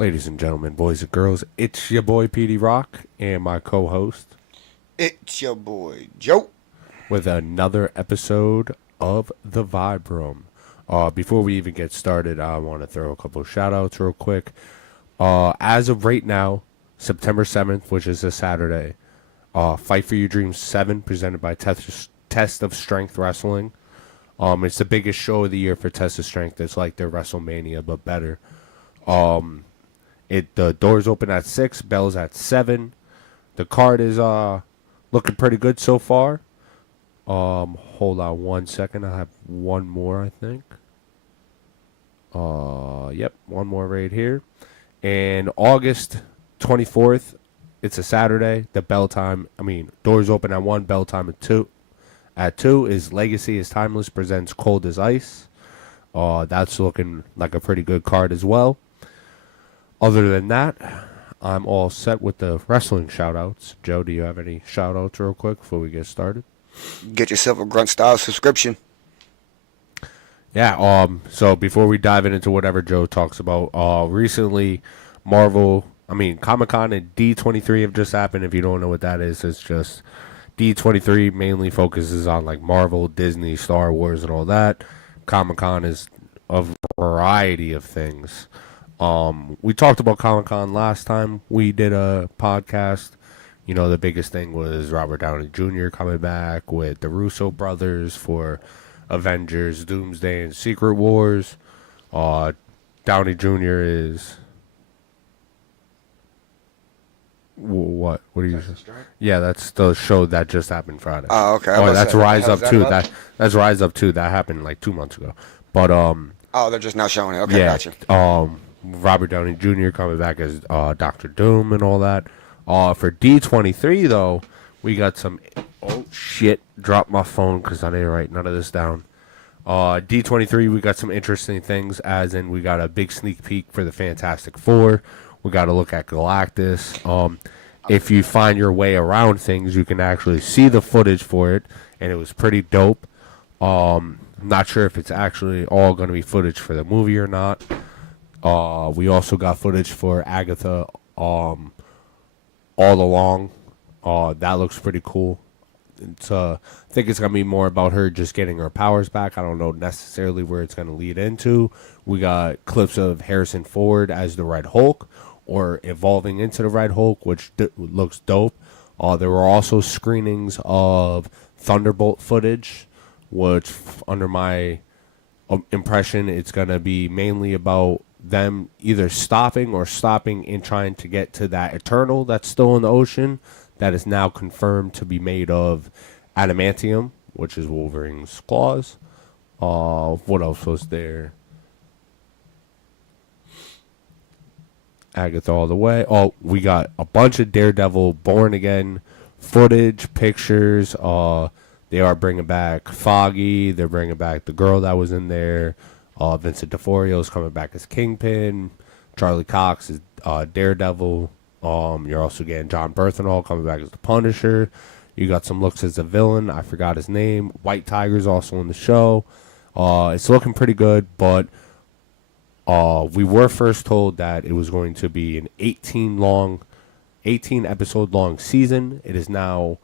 Ladies and gentlemen, boys and girls, it's your boy PD Rock and my co-host It's your boy Joe. with another episode of The Vibe Room. Before we even get started, I want to throw a couple of shout-outs real quick. As of right now, September 7th, which is a Saturday, Fight for Your Dreams 7, presented by Test of Strength Wrestling. It's the biggest show of the year for Test of Strength. It's like their WrestleMania, but better. The doors open at 6, bells at 7. The card is looking pretty good so far. Hold on one second. I have one more, I think. Yep, one more right here. And August 24th, it's a Saturday. The bell time, doors open at 1, bell time at 2. At 2 is Legacy is Timeless presents Cold as Ice. That's looking like a pretty good card as well. Other than that, I'm all set with the wrestling shout-outs. Joe, do you have any shout-outs real quick before we get started? Get yourself a Grunt Style subscription. Yeah, so before we dive into whatever Joe talks about, recently Comic Con and D23 have just happened. If you don't know what that is, it's just D23 mainly focuses on like Marvel, Disney, Star Wars, and all that. Comic Con is a variety of things. We talked about Comic Con last time we did a podcast. You know, the biggest thing was Robert Downey Jr. coming back with the Russo brothers for Avengers, Doomsday, and Secret Wars. Downey Jr. is... What do you... Yeah, that's the show that just happened Friday. Oh, okay. Oh, that's Rise Up 2. That's Rise Up 2. That happened like 2 months ago. But, oh, they're just now showing it. Okay, yeah, gotcha. Robert Downey Jr. coming back as Doctor Doom and all that. For D23, though, we got some... Oh, shit. Dropped my phone because I didn't write none of this down. D23, we got some interesting things, as in we got a big sneak peek for the Fantastic Four. We got to look at Galactus. If you find your way around things, you can actually see the footage for it, and it was pretty dope. I'm not sure if it's actually all going to be footage for the movie or not. We also got footage for Agatha all along. That looks pretty cool. I think it's going to be more about her just getting her powers back. I don't know necessarily where it's going to lead into. We got clips of Harrison Ford as the Red Hulk or evolving into the Red Hulk, which looks dope. There were also screenings of Thunderbolt footage, which under my impression, it's going to be mainly about them either stopping and trying to get to that Eternal that's still in the ocean that is now confirmed to be made of adamantium, which is Wolverine's claws. What else was there? Agatha all the way. Oh, we got a bunch of Daredevil Born Again footage, pictures. They are bringing back Foggy. They're bringing back the girl that was in there. Vincent D'Onofrio is coming back as Kingpin. Charlie Cox is Daredevil. You're also getting John Bernthal coming back as the Punisher. You got some looks as a villain. I forgot his name. White Tiger's also in the show. It's looking pretty good, but we were first told that it was going to be an 18 episode long season. It is now,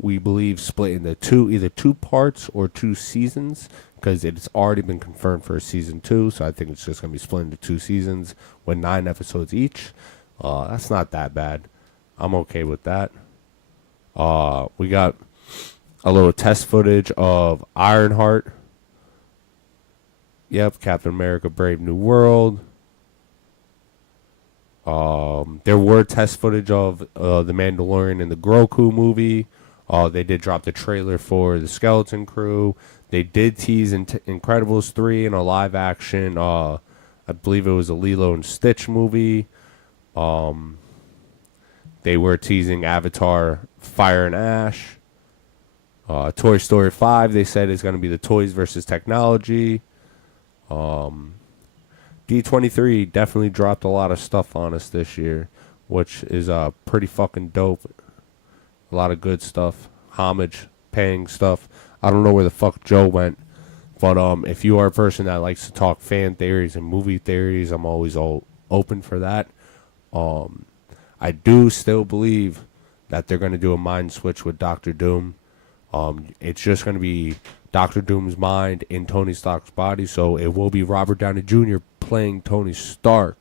we believe, split into either two parts or 2 seasons, because it's already been confirmed for a season 2, so I think it's just going to be split into 2 seasons with 9 episodes each. That's not that bad. I'm okay with that. We got a little test footage of Ironheart. Yep, Captain America Brave New World. There were test footage of The Mandalorian and the Grogu movie. They did drop the trailer for the Skeleton Crew. They did tease Incredibles 3 in a live action. I believe it was a Lilo and Stitch movie. They were teasing Avatar Fire and Ash. Toy Story 5, they said, is going to be the toys versus technology. D23 definitely dropped a lot of stuff on us this year, which is pretty fucking dope. A lot of good stuff. Homage, paying stuff. I don't know where the fuck Joe went, but if you are a person that likes to talk fan theories and movie theories, I'm always all open for that. I do still believe that they're going to do a mind switch with Doctor Doom. It's just going to be Doctor Doom's mind in Tony Stark's body, so it will be Robert Downey Jr. playing Tony Stark.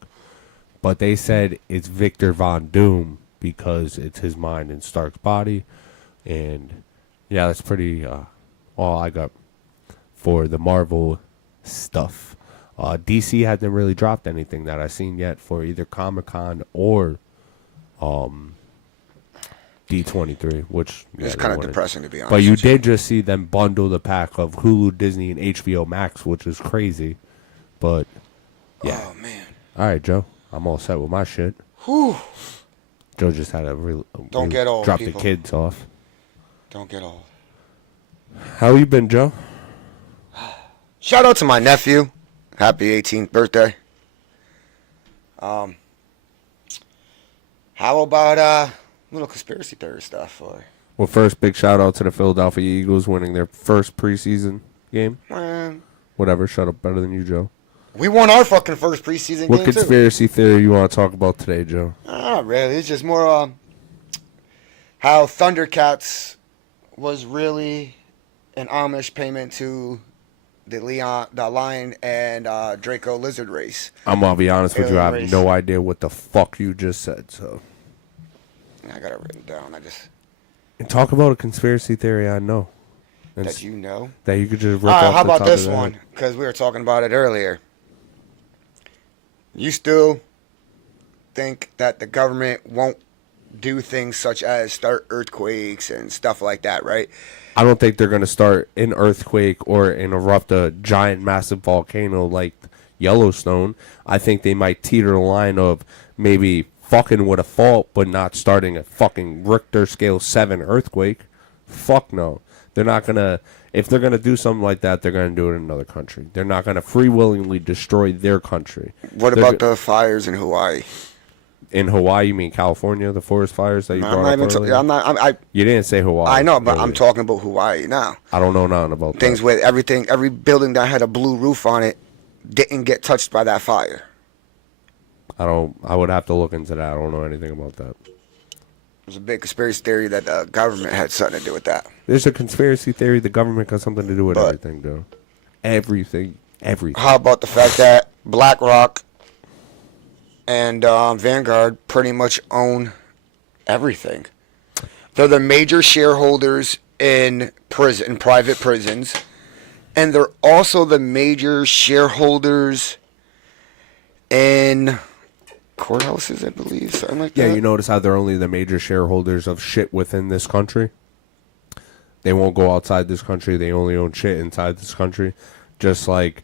But they said it's Victor Von Doom because it's his mind in Stark's body. And yeah, that's pretty all I got for the Marvel stuff. DC hasn't really dropped anything that I've seen yet for either Comic Con or D23, which it's kind of depressing to be honest. But you did just see them bundle the pack of Hulu, Disney, and HBO Max, which is crazy. But yeah. Oh man. All right, Joe. I'm all set with my shit. Whew. Joe just had a Don't get old, drop people. the kids off. Don't get old. How you been, Joe? Shout out to my nephew. Happy 18th birthday. How about little conspiracy theory stuff? Or Well, first, big shout out to the Philadelphia Eagles winning their first preseason game. man, Whatever, shut up, better than you, Joe. we won our fucking first preseason What game too. conspiracy theory you want to talk about today, Joe? Not really. It's just more how Thundercats was really an homage payment to the Lion and Draco lizard race. I'm gonna be honest with you, I have Race. no idea what the fuck you just said. So, I got it written down. and talk about a conspiracy theory I know. And That you know. that you could just rip All right, off how the about top this of the one? head. Because we were talking about it earlier. You still think that the government won't do things such as start earthquakes and stuff like that, right? I don't think they're gonna start an earthquake or erupt a giant, massive volcano like Yellowstone. I think they might teeter the line of maybe fucking with a fault, but not starting a fucking Richter scale 7 earthquake. Fuck no. They're not gonna. If they're gonna do something like that, they're gonna do it in another country. They're not gonna free willingly destroy their country. What They're about the fires in Hawaii? in Hawaii? You mean California? The forest fires that you brought up earlier? You didn't say Hawaii. I know, but I'm earlier. talking about Hawaii now. I don't know nothing about Things that. with everything, every building that had a blue roof on it didn't get touched by that fire. I would have to look into that. I don't know anything about that. There's a big conspiracy theory that the government had something to do with that. There's a conspiracy theory the government got something to do with But- everything, though. Everything. How about the fact that BlackRock and Vanguard pretty much own everything? They're the major shareholders in private prisons, and they're also the major shareholders in courthouses, I believe, something like Yeah, that. you notice how they're only the major shareholders of shit within this country? They won't go outside this country. They only own shit inside this country. Just like...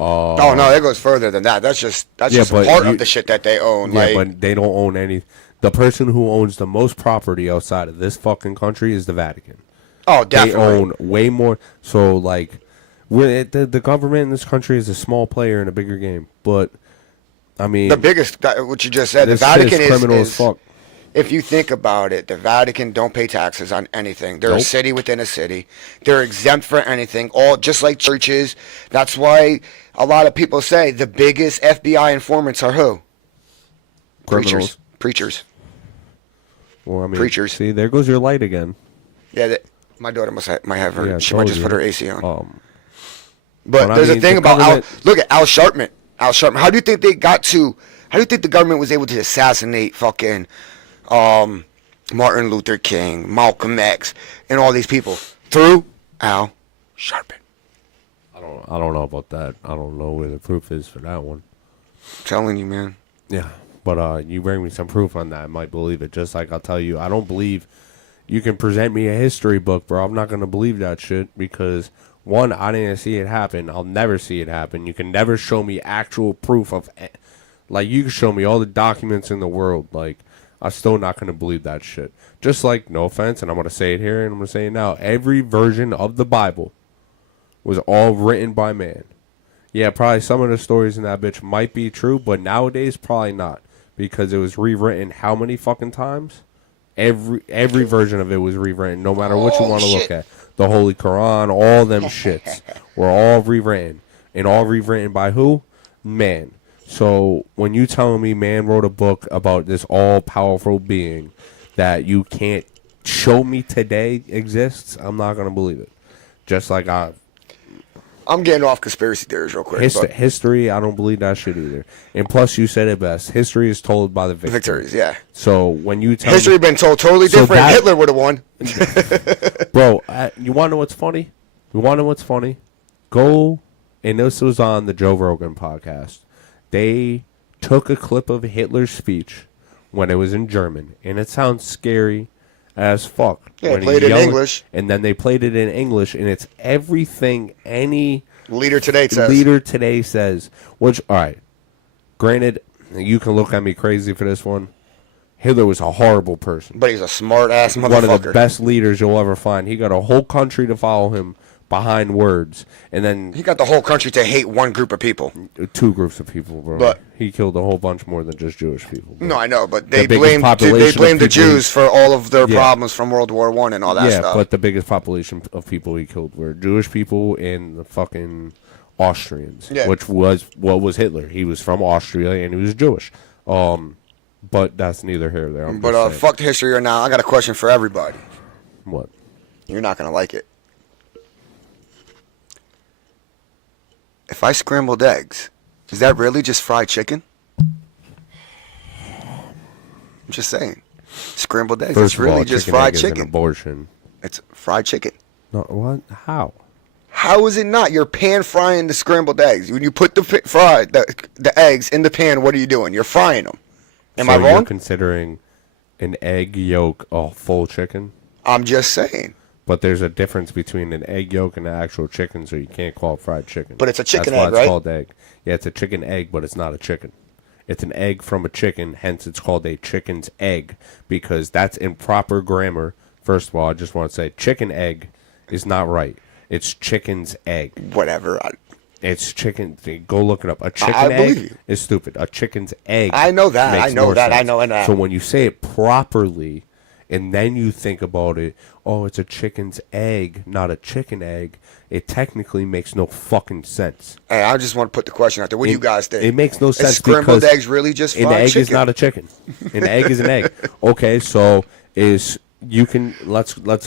Oh no, it goes further than that. That's just but part you- of the shit that they own. Yeah, like, but they don't own any... The person who owns the most property outside of this fucking country is the Vatican. oh, definitely. They own way more. So, like, the government in this country is a small player in a bigger game. But, I mean... The biggest, what you just said, the this shit Vatican is criminal as fuck. If you think about it, the Vatican don't pay taxes on anything. They're a Nope. city within a city. They're exempt for anything, all just like churches. That's why a lot of people say the biggest FBI informants are who? Criminals. Preachers. Well, I mean, Preachers. See, there goes your light again. Yeah, my daughter might have her. Yeah, I she might told just you. put her AC on. But I there's mean, a thing the about government- look at Al Sharpton. Al Sharpton. How do you think they got to? How do you think the government was able to assassinate fucking Martin Luther King, Malcolm X, and all these people through Al Sharpton? I don't know about that. I don't know where the proof is for that one. I'm telling you, man. Yeah, but you bring me some proof on that, I might believe it. Just like I'll tell you, I don't believe you can present me a history book, bro. I'm not gonna believe that shit because one, I didn't see it happen. I'll never see it happen. You can never show me actual proof of, like, you can show me all the documents in the world, like. I'm still not going to believe that shit. Just like, no offense, and I'm going to say it here and I'm going to say it now. Every version of the Bible was all written by man. Yeah, probably some of the stories in that bitch might be true, but nowadays probably not. Because it was rewritten how many fucking times? Every version of it was rewritten, no matter what you want to look at. The Holy Quran, all them shits were all rewritten. And all rewritten by who? Man. So when you telling me man wrote a book about this all-powerful being that you can't show me today exists, I'm not going to believe it. Just like I'm getting off conspiracy theories real quick. history, I don't believe that shit either. And plus, you said it best. History is told by the victors. Victories, yeah. So when you tell History been told totally different. Hitler would have won. Bro, you want to know what's funny? You want to know what's funny? Go, and this was on the Joe Rogan podcast. They took a clip of Hitler's speech when it was in German, and it sounds scary as fuck. Yeah, played it in English. And then they played it in English, and it's everything any leader today says. Which, all right, granted, you can look at me crazy for this one. Hitler was a horrible person. But he's a smart-ass motherfucker. One of the best leaders you'll ever find. He got a whole country to follow him behind words. And then he got the whole country to hate one group of people. Two groups of people, bro. But he killed a whole bunch more than just Jewish people. Bro. No, I know, but they blame the Jews for all of their problems from World War I and all that stuff. Yeah, but the biggest population of people he killed were Jewish people and the fucking Austrians, which was what was Hitler. He was from Austria and he was Jewish. But that's neither here nor there. But fuck the history or not. I got a question for everybody. What? You're not gonna like it. If I scrambled eggs, is that really just fried chicken? I'm just saying. Scrambled eggs. First it's really all, just chicken fried egg chicken. Is an abortion. It's fried chicken. No, what? How? How is it not? You're pan frying the scrambled eggs. When you put the eggs in the pan, what are you doing? You're frying them. Am I wrong? You're considering an egg yolk a full chicken? I'm just saying. But there's a difference between an egg yolk and an actual chicken, so you can't call it fried chicken. But it's a chicken egg, right? That's why it's called egg. Yeah, it's a chicken egg, but it's not a chicken. It's an egg from a chicken, hence it's called a chicken's egg, because that's improper grammar. First of all, I just want to say chicken egg is not right. It's chicken's egg. Whatever. It's chicken. Go look it up. A chicken egg is stupid. A chicken's egg. I know that. I know that. Sense. I know that. So when you say it properly, and then you think about it, oh, it's a chicken's egg, not a chicken egg. It technically makes no fucking sense. Hey, I just want to put the question out there. What do you guys think? It makes no sense. Is scrambled eggs really just fried chicken? An egg chicken? is not a chicken. An egg is an egg. Okay, so let's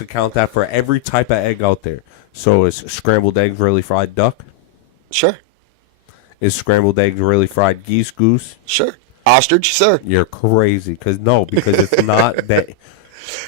account that for every type of egg out there. So is scrambled eggs really fried duck? Sure. Is scrambled eggs really fried geese, goose? Sure. Ostrich, sir. You're crazy. Because it's not that.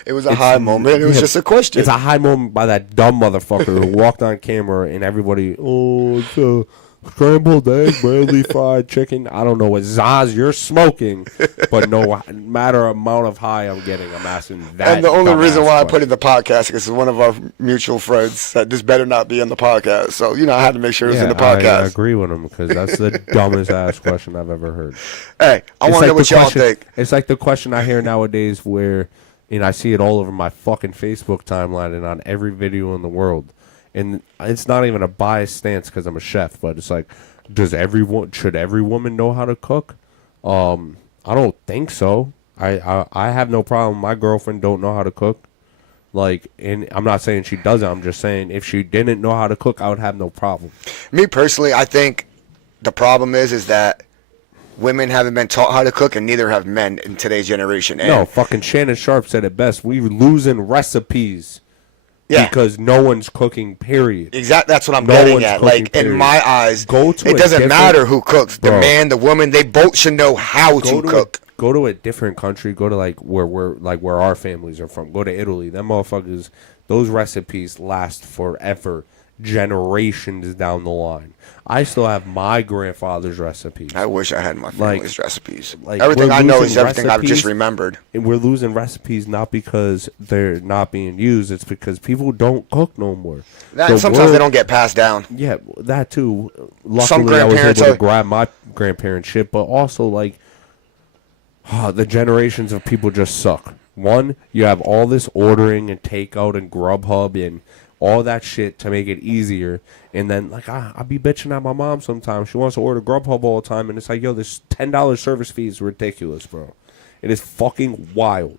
It was a high moment. It was just a question. It's a high moment by that dumb motherfucker who walked on camera and everybody, it's a scrambled egg, barely fried chicken. I don't know what Zaz you're smoking, but no matter amount of high I'm getting, I'm asking that. And the only reason why I put it in the podcast is one of our mutual friends said this better not be in the podcast. So, I had to make sure it was in the podcast. I agree with him because that's the dumbest ass question I've ever heard. Hey, I want to know what y'all think. It's like the question I hear nowadays where, I see it all over my fucking Facebook timeline and on every video in the world. And it's not even a biased stance because I'm a chef, but it's like, should every woman know how to cook? I don't think so. I have no problem. My girlfriend don't know how to cook. And I'm not saying she doesn't. I'm just saying if she didn't know how to cook, I would have no problem. Me personally, I think the problem is that women haven't been taught how to cook, and neither have men in today's generation. And no, fucking Shannon Sharp said it best. We're losing recipes. Yeah. Because no one's cooking, period. Exactly. That's what I'm getting at. Like, in my eyes, it doesn't matter who cooks. The man, the woman, they both should know how to cook. Go to a different country. Go to, where our families are from. Go to Italy. Them motherfuckers, those recipes last forever. Generations down the line. I still have my grandfather's recipes. I wish I had my family's recipes. Everything I know is everything I've just remembered. And we're losing recipes not because they're not being used. It's because people don't cook no more. Sometimes they don't get passed down. Yeah, that too. Luckily, I was able to grab my grandparents' shit, but also, the generations of people just suck. One, you have all this ordering and takeout and Grubhub and all that shit to make it easier. And then, I be bitching at my mom sometimes. She wants to order Grubhub all the time. And it's like, yo, this $10 service fee is ridiculous, bro. It is fucking wild.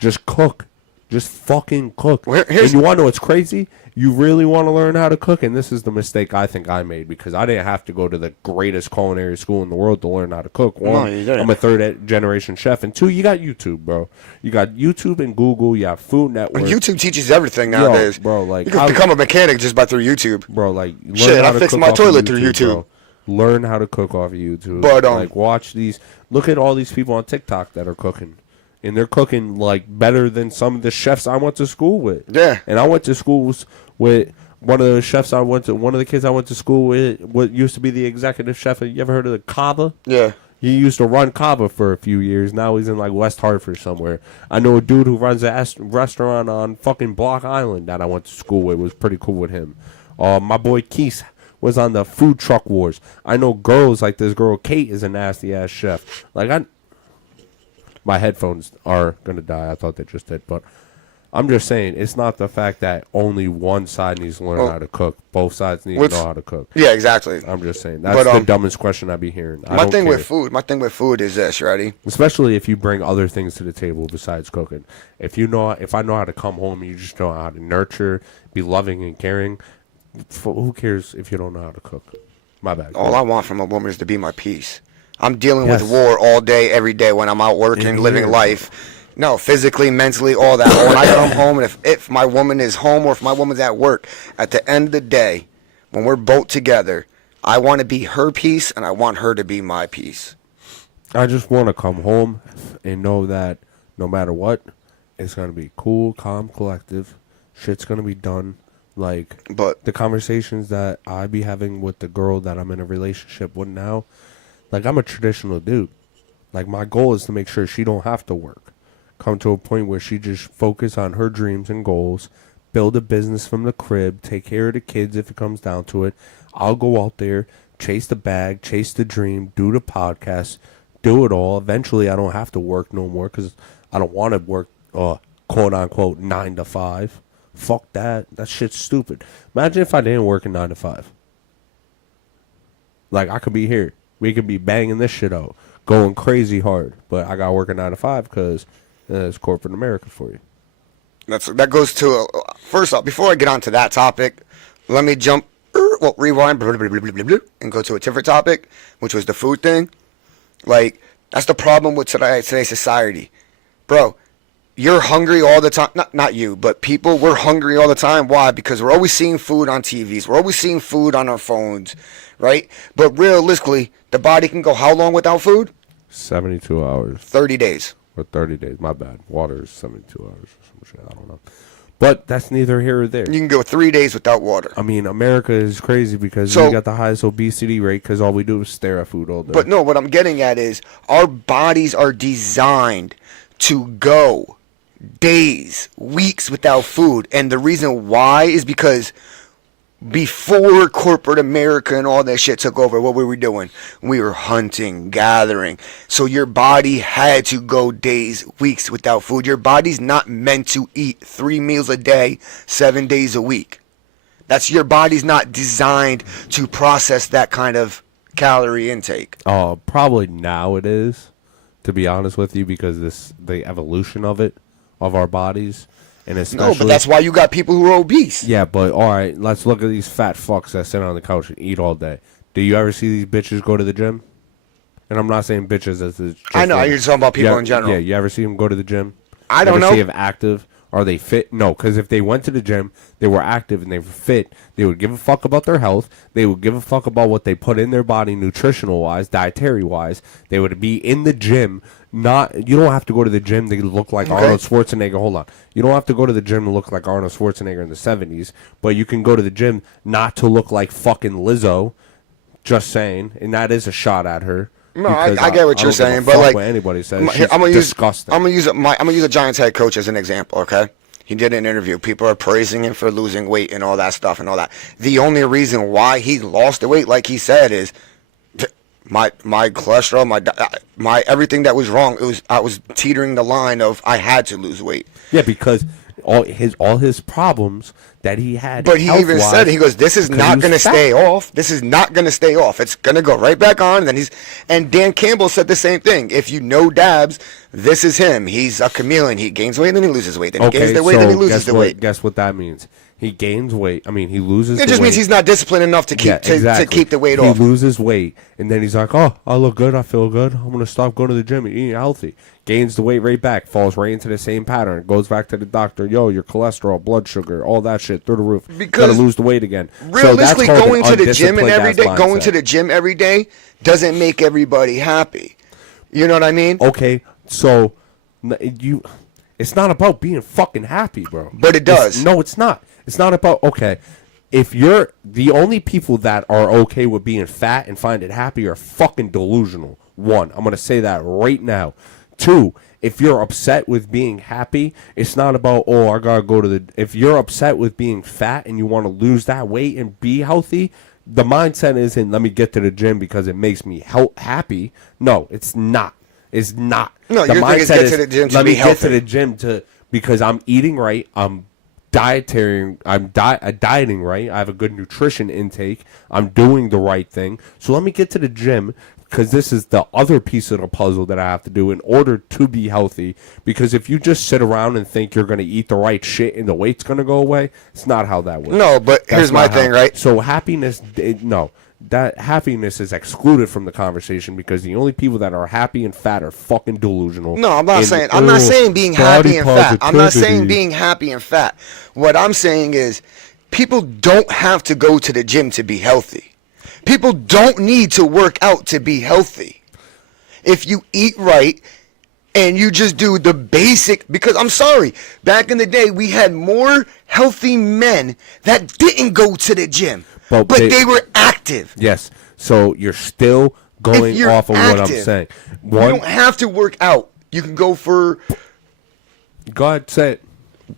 Just cook. Just fucking cook. Well, And you want to know what's crazy? You really want to learn how to cook, and this is the mistake I think I made because I didn't have to go to the greatest culinary school in the world to learn how to cook. One, No, you didn't. I'm a third-generation chef, and two, you got YouTube, bro. You got YouTube and Google. You have Food Network. YouTube teaches everything nowadays. Bro, like, you can become a mechanic just by through YouTube. Bro, like, learn Shit, how I to fixed cook my off toilet of through YouTube. Bro. Learn how to cook off of YouTube. But, like, watch these. Look at all these people on TikTok that are cooking. And they're cooking, like, better than some of the chefs I went to school with. Yeah. And I went to schools with one of the chefs I went to, one of the kids I went to school with, what used to be the executive chef. You ever heard of the Cava? Yeah. He used to run Cava for a few years. Now he's in, like, West Hartford somewhere. I know a dude who runs a restaurant on fucking Block Island that I went to school with. It was pretty cool with him. My boy Keith was on the Food Truck Wars. I know girls like this girl Kate is a nasty-ass chef. Like, my headphones are going to die. I thought they just did. But I'm just saying, it's not the fact that only one side needs to learn how to cook. Both sides need to know how to cook. Yeah, exactly. I'm just saying. That's the dumbest question I be hearing. My thing with food is this, ready? Especially if you bring other things to the table besides cooking. If I know how to come home and you just know how to nurture, be loving and caring, who cares if you don't know how to cook? My bad. All I want from a woman is to be my peace. I'm dealing with war all day, every day when I'm out working, living life. No, physically, mentally, all that. When I come home, and if my woman is home or if my woman's at work, at the end of the day, when we're both together, I want to be her peace and I want her to be my peace. I just want to come home and know that no matter what, it's going to be cool, calm, collective. Shit's going to be done. Like, but the conversations that I be having with the girl that I'm in a relationship with now, like, I'm a traditional dude. Like, my goal is to make sure she don't have to work. Come to a point where she just focus on her dreams and goals, build a business from the crib, take care of the kids if it comes down to it. I'll go out there, chase the bag, chase the dream, do the podcast, do it all. Eventually, I don't have to work no more because I don't want to work, quote-unquote, 9 to 5. Fuck that. That shit's stupid. Imagine if I didn't work a 9 to 5. Like, I could be here. We could be banging this shit out, going crazy hard. But I got to work a 9 to 5 because it's corporate America for you. That goes to, first off, before I get on to that topic, let me rewind and go to a different topic, which was the food thing. Like, that's the problem with today's society. Bro, you're hungry all the time. Not you, but people, we're hungry all the time. Why? Because we're always seeing food on TVs. We're always seeing food on our phones, right? But realistically, the body can go how long without food? 72 hours. 30 days. Or 30 days. My bad. Water is 72 hours or some shit. I don't know. But that's neither here or there. You can go 3 days without water. I mean, America is crazy because we got the highest obesity rate because all we do is stare at food all day. But no, what I'm getting at is our bodies are designed to go days, weeks without food. And the reason why is because before corporate America and all that shit took over, what were we doing? We were hunting, gathering. So your body had to go days, weeks without food. Your body's not meant to eat 3 meals a day, 7 days a week. Your body's not designed to process that kind of calorie intake. Probably now it is, to be honest with you, because the evolution of our bodies. And no, but that's why you got people who are obese. Yeah, but all right, let's look at these fat fucks that sit on the couch and eat all day. Do you ever see these bitches go to the gym? And I'm not saying bitches as I know, you're talking about people in general. Yeah, you ever see them go to the gym? I don't know. See them active? Are they fit? No, because if they went to the gym, they were active and they were fit, they would give a fuck about their health. They would give a fuck about what they put in their body nutritional-wise, dietary-wise. They would be in the gym. You don't have to go to the gym to look like Arnold Schwarzenegger. Hold on. You don't have to go to the gym to look like Arnold Schwarzenegger in the 70s, but you can go to the gym not to look like fucking Lizzo. Just saying. And that is a shot at her. No, I get what you're saying, but like what anybody says. I'm gonna disgusting. I'm gonna use a Giants head coach as an example. Okay, he did an interview. People are praising him for losing weight and all that stuff and all that. The only reason why he lost the weight, like he said, is my cholesterol, my everything that was wrong. I was teetering the line of I had to lose weight. Yeah, because all his problems that he had. But he even said it. He goes, "This is not going to stay off. This is not going to stay off. It's going to go right back on." And Dan Campbell said the same thing. If you know Dabs, this is him. He's a chameleon. He gains weight, then he loses weight. Then he gains the weight, then he loses the weight. Guess what that means? He gains weight. I mean, he loses. It just means he's not disciplined enough to keep to keep the weight off. He loses weight, and then he's like, "Oh, I look good. I feel good. I'm gonna stop going to the gym and eating healthy." Gains the weight right back, falls right into the same pattern. Goes back to the doctor. Yo, your cholesterol, blood sugar, all that shit through the roof. Because gotta lose the weight again. Realistically, going to the gym every day doesn't make everybody happy. You know what I mean? Okay, so it's not about being fucking happy, bro. But it does. No, it's not. It's not about, okay, if you're the only people that are okay with being fat and find it happy are fucking delusional. One, I'm going to say that right now. Two, if you're upset with being happy, it's not about, oh, I got to go to the, if you're upset with being fat and you want to lose that weight and be healthy, the mindset isn't, let me get to the gym because it makes me happy. No, it's not. It's not. No, your thing is get to the gym to be healthy. Let me get to the gym because I'm eating right, I'm dieting right, I have a good nutrition intake, I'm doing the right thing, so let me get to the gym because this is the other piece of the puzzle that I have to do in order to be healthy. Because if you just sit around and think you're going to eat the right shit and the weight's going to go away, it's not how that works. No, but here's my thing, right? So happiness, no. That happiness is excluded from the conversation because the only people that are happy and fat are fucking delusional. No, I'm not saying being happy and fat. I'm not saying being happy and fat. What I'm saying is people don't have to go to the gym to be healthy. People don't need to work out to be healthy. If you eat right and you just do the basic, because I'm sorry, back in the day we had more healthy men that didn't go to the gym. But they were active. Yes. So you're still going off of what I'm saying. You don't have to work out. You can go for... Go ahead, say it.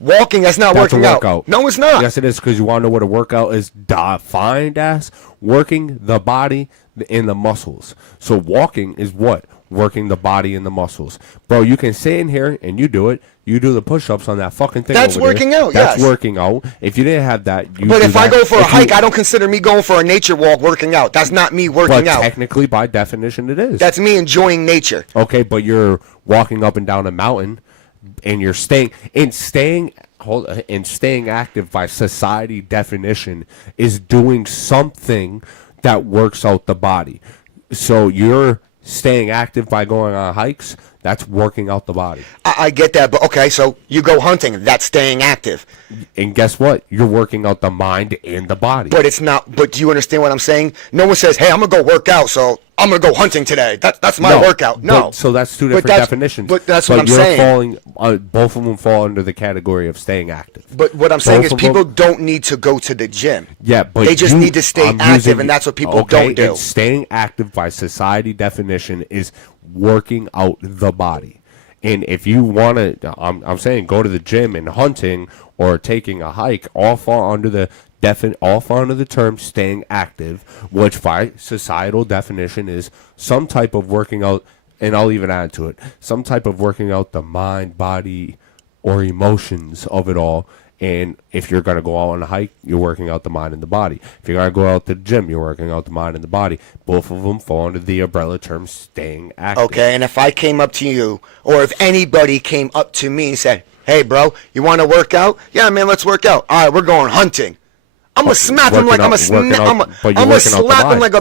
Walking, that's not working out. No, it's not. Yes, it is, because you want to know what a workout is defined as? Working the body and the muscles. So walking is what? Working the body and the muscles. Bro, you can sit in here and you do it. You do the push-ups on that fucking thing. That's working out, yes. That's working out. If you didn't have that, you But if I go for a hike, I don't consider me going for a nature walk working out. That's not me working out. But technically, by definition, it is. That's me enjoying nature. Okay, but you're walking up and down a mountain, and you're staying active by society definition is doing something that works out the body. So you're staying active by going on hikes. That's working out the body. I get that, but okay, so you go hunting. That's staying active. And guess what? You're working out the mind and the body. But it's not. But do you understand what I'm saying? No one says, "Hey, I'm gonna go work out, so I'm gonna go hunting today." That's my workout. No. So that's two different definitions. But that's what I'm saying. Both of them fall under the category of staying active. But what I'm saying is people don't need to go to the gym. Yeah, but they just need to stay active, and that's what people don't do. And staying active by society definition is working out the body. And if you want to, I'm saying go to the gym and hunting or taking a hike, all fall under the term staying active, which by societal definition is some type of working out, and I'll even add to it, some type of working out the mind, body, or emotions of it all. And if you're going to go out on a hike, you're working out the mind and the body. If you're going to go out to the gym, you're working out the mind and the body. Both of them fall under the umbrella term staying active. Okay, and if I came up to you, or if anybody came up to me and said, "Hey, bro, you want to work out?" "Yeah, man, let's work out." "All right, we're going hunting." I'm gonna slap him like a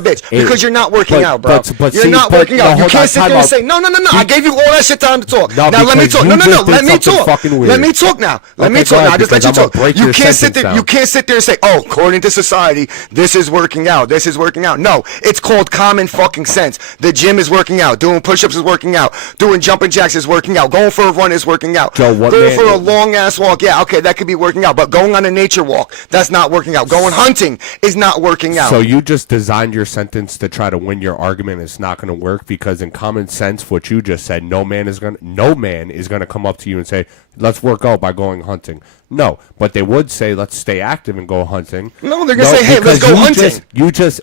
bitch because you're not working out, bro. You're not working out. You can't sit there and say, no. I gave you all that shit time to talk. Now let me talk. No. Let me talk. Let me talk now. Let me talk now. Just let you talk. You can't sit there. You can't sit there and say, "Oh, according to society, this is working out. This is working out." No, it's called common fucking sense. The gym is working out. Doing push-ups is working out. Doing jumping jacks is working out. Going for a run is working out. Going for a long ass walk, yeah, okay, that could be working out. But going on a nature walk, that's not working out. Going hunting is not working out. So you just designed your sentence to try to win your argument. It's not going to work because in common sense, what you just said, no man is going to come up to you and say, "Let's work out by going hunting." No, but they would say, "Let's stay active and go hunting." No, they're going to say, "Hey, let's go hunting."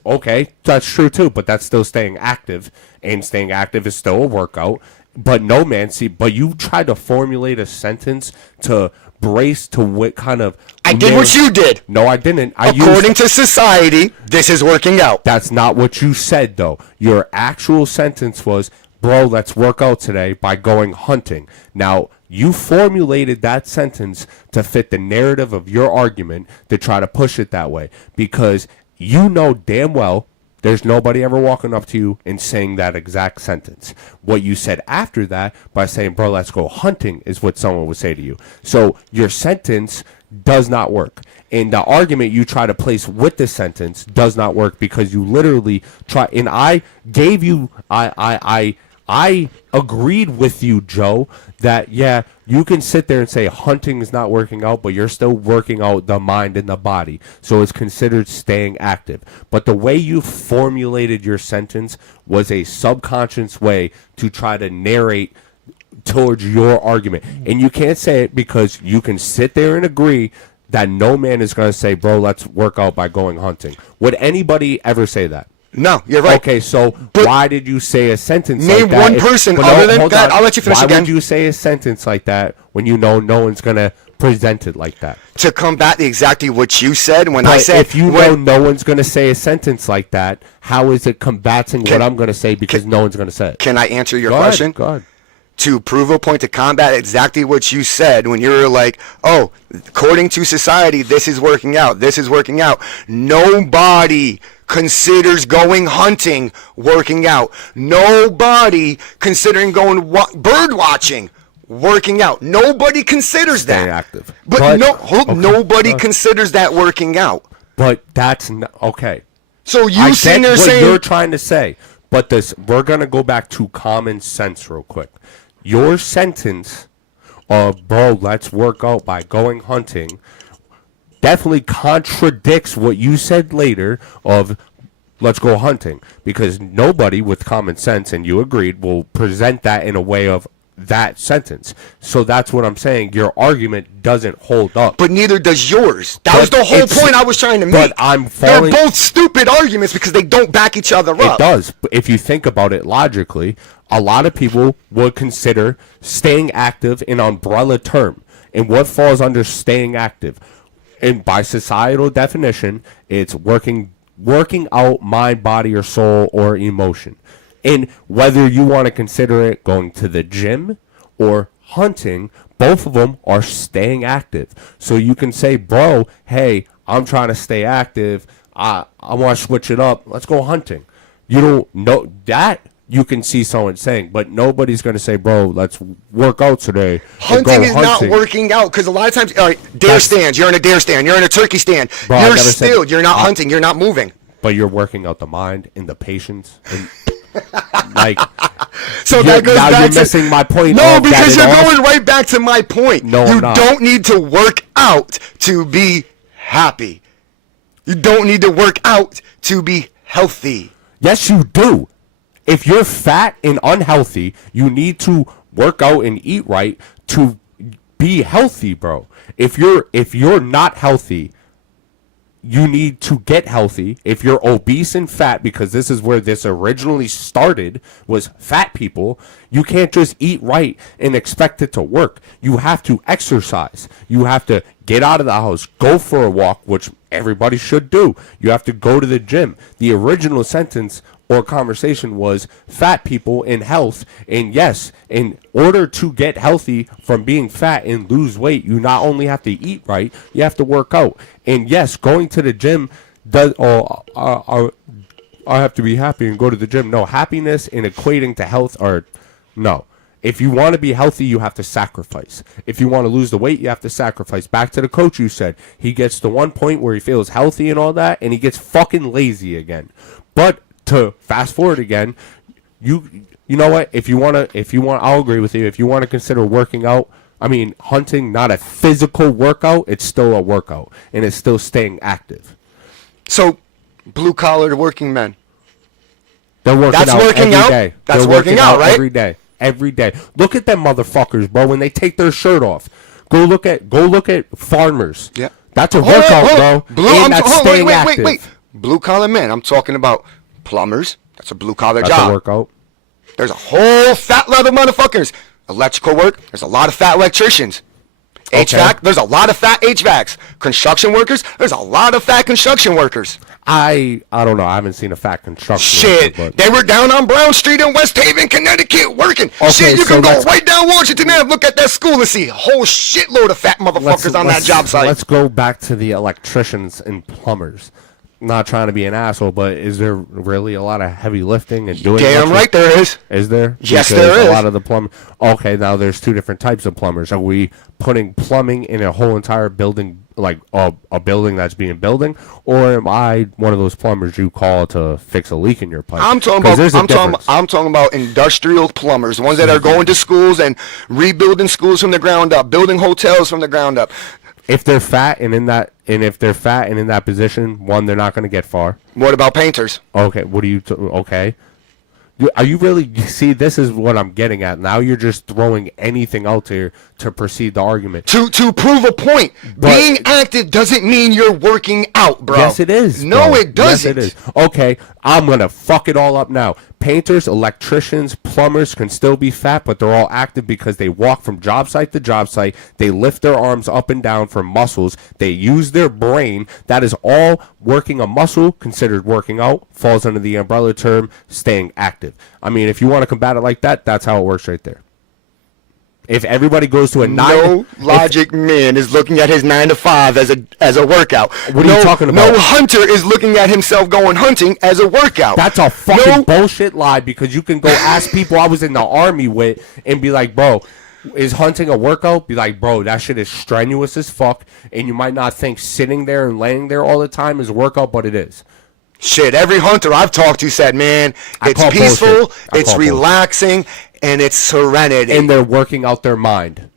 Okay, that's true too, but that's still staying active, and staying active is still a workout. But no man, but you tried to formulate a sentence to brace to what kind of... I did what you did. No, I didn't. According to society, this is working out. That's not what you said, though. Your actual sentence was, bro, let's work out today by going hunting. Now, you formulated that sentence to fit the narrative of your argument to try to push it that way. Because you know damn well there's nobody ever walking up to you and saying that exact sentence. What you said after that by saying, bro, let's go hunting is what someone would say to you. So your sentence does not work. And the argument you try to place with the sentence does not work because you literally try. And I gave you, I agreed with you, Joe, that, yeah, you can sit there and say hunting is not working out, but you're still working out the mind and the body. So it's considered staying active. But the way you formulated your sentence was a subconscious way to try to narrate towards your argument. And you can't say it because you can sit there and agree that no man is going to say, bro, let's work out by going hunting. Would anybody ever say that? No, you're right. Okay, so why did you say a sentence name like that? one person other than that. I'll let you finish again. Why again. would you say a sentence like that when you know no one's going to present it like that? To combat exactly what you said when But I said... if you know no one's going to say a sentence like that, how is it combating what I'm going to say because no one's going to say it? Can I answer your question? Go ahead. To prove a point, to combat exactly what you said when you were like, oh, according to society, this is working out. This is working out. Nobody considers going hunting working out. Nobody considering going bird watching working out. Nobody considers that. Stay active. But nobody considers that working out. But that's not, okay. So you sitting there saying... what you're trying to say. But we're going to go back to common sense real quick. Your sentence of, bro, let's work out by going hunting definitely contradicts what you said later of let's go hunting, because nobody with common sense, and you agreed, will present that in a way of that sentence. So that's what I'm saying. Your argument doesn't hold up. But neither does yours. That was the whole point I was trying to make. But they're both stupid arguments because they don't back each other up. It does. But if you think about it logically, a lot of people would consider staying active an umbrella term. And what falls under staying active? And by societal definition, it's working out mind, body, or soul, or emotion. And whether you want to consider it going to the gym or hunting, both of them are staying active. So you can say, bro, hey, I'm trying to stay active. I want to switch it up. Let's go hunting. You don't know that. You can see someone saying, but nobody's going to say, bro, let's work out today. Hunting is not working out because a lot of times, all right, dare stands, you're in a dare stand, you're in a turkey stand, bro, you're still, you're not hunting, you're not moving. But you're working out the mind and the patience. And, like, so that goes now back you're missing my point. No, because you're going right back to my point. No, you don't need to work out to be happy. You don't need to work out to be healthy. Yes, you do. If you're fat and unhealthy, you need to work out and eat right to be healthy, bro. If you're not healthy, you need to get healthy. If you're obese and fat, because this is where this originally started, was fat people, you can't just eat right and expect it to work. You have to exercise. You have to get out of the house, go for a walk, which everybody should do. You have to go to the gym. The original sentence or conversation was fat people in health. And yes, in order to get healthy from being fat and lose weight, you not only have to eat right, you have to work out. And yes, going to the gym does, I have to be happy and go to the gym. No, happiness and equating to health are, no. If you want to be healthy, you have to sacrifice. If you want to lose the weight, you have to sacrifice. Back to the coach you said. He gets to one point where he feels healthy and all that, and he gets fucking lazy again. But to fast forward again, you know what? If you want, I'll agree with you. If you want to consider working out, hunting, not a physical workout, it's still a workout, and it's still staying active. So, blue collar working men. They're working That's out working every out? day. That's They're working out, right? Every day. Every day. Look at them motherfuckers, bro, when they take their shirt off. Go look at farmers. Yeah. That's a workout, bro. Wait. Blue collar men. I'm talking about plumbers. That's a blue collar job. That's a workout. There's a whole fat lot of motherfuckers. Electrical work. There's a lot of fat electricians. HVAC, there's a lot of fat HVACs. Construction workers, there's a lot of fat construction workers. I don't know. I haven't seen a fat construction Shit, worker, but they were down on Brown Street in West Haven, Connecticut, working. Okay, Shit, you so can go let's- right down Washington Ave, look at that school and see a whole shitload of fat motherfuckers on that job site. Let's go back to the electricians and plumbers. Not trying to be an asshole, but is there really a lot of heavy lifting and doing? Damn right there is. Is there? Yes, Because there is. A lot of the plumb. Okay, now there's two different types of plumbers. Are we putting plumbing in a whole entire building, like a building that's being building, or am I one of those plumbers you call to fix a leak in your pipe? I'm talking 'Cause about there's a difference. I'm talking about industrial plumbers, the ones that are going to schools and rebuilding schools from the ground up, building hotels from the ground up. If they're fat and in that position, one, they're not going to get far. What about painters? Okay, what do you? Okay, are you really? See, this is what I'm getting at. Now you're just throwing anything out there to proceed the argument. To prove a point. But- Being active doesn't mean you're working out, bro. Yes, it is. No, bro. it doesn't. Yes, it is. Okay, I'm gonna fuck it all up now. Painters, electricians, plumbers can still be fat, but they're all active because they walk from job site to job site. They lift their arms up and down for muscles. They use their brain. That is all working a muscle, considered working out, falls under the umbrella term staying active. I mean, if you want to combat it like that, that's how it works right there. If everybody goes to a No logic man is looking at his 9 to 5 as a workout. What are you talking about? No hunter is looking at himself going hunting as a workout. That's a fucking No- bullshit lie, because you can go ask people I was in the army with and be like, bro, is hunting a workout? Be like, bro, that shit is strenuous as fuck, and you might not think sitting there and laying there all the time is a workout, but it is. Shit, every hunter I've talked to said, man, I it's call peaceful, bullshit. I it's call bullshit. relaxing, and it's serenity. And they're working out their mind.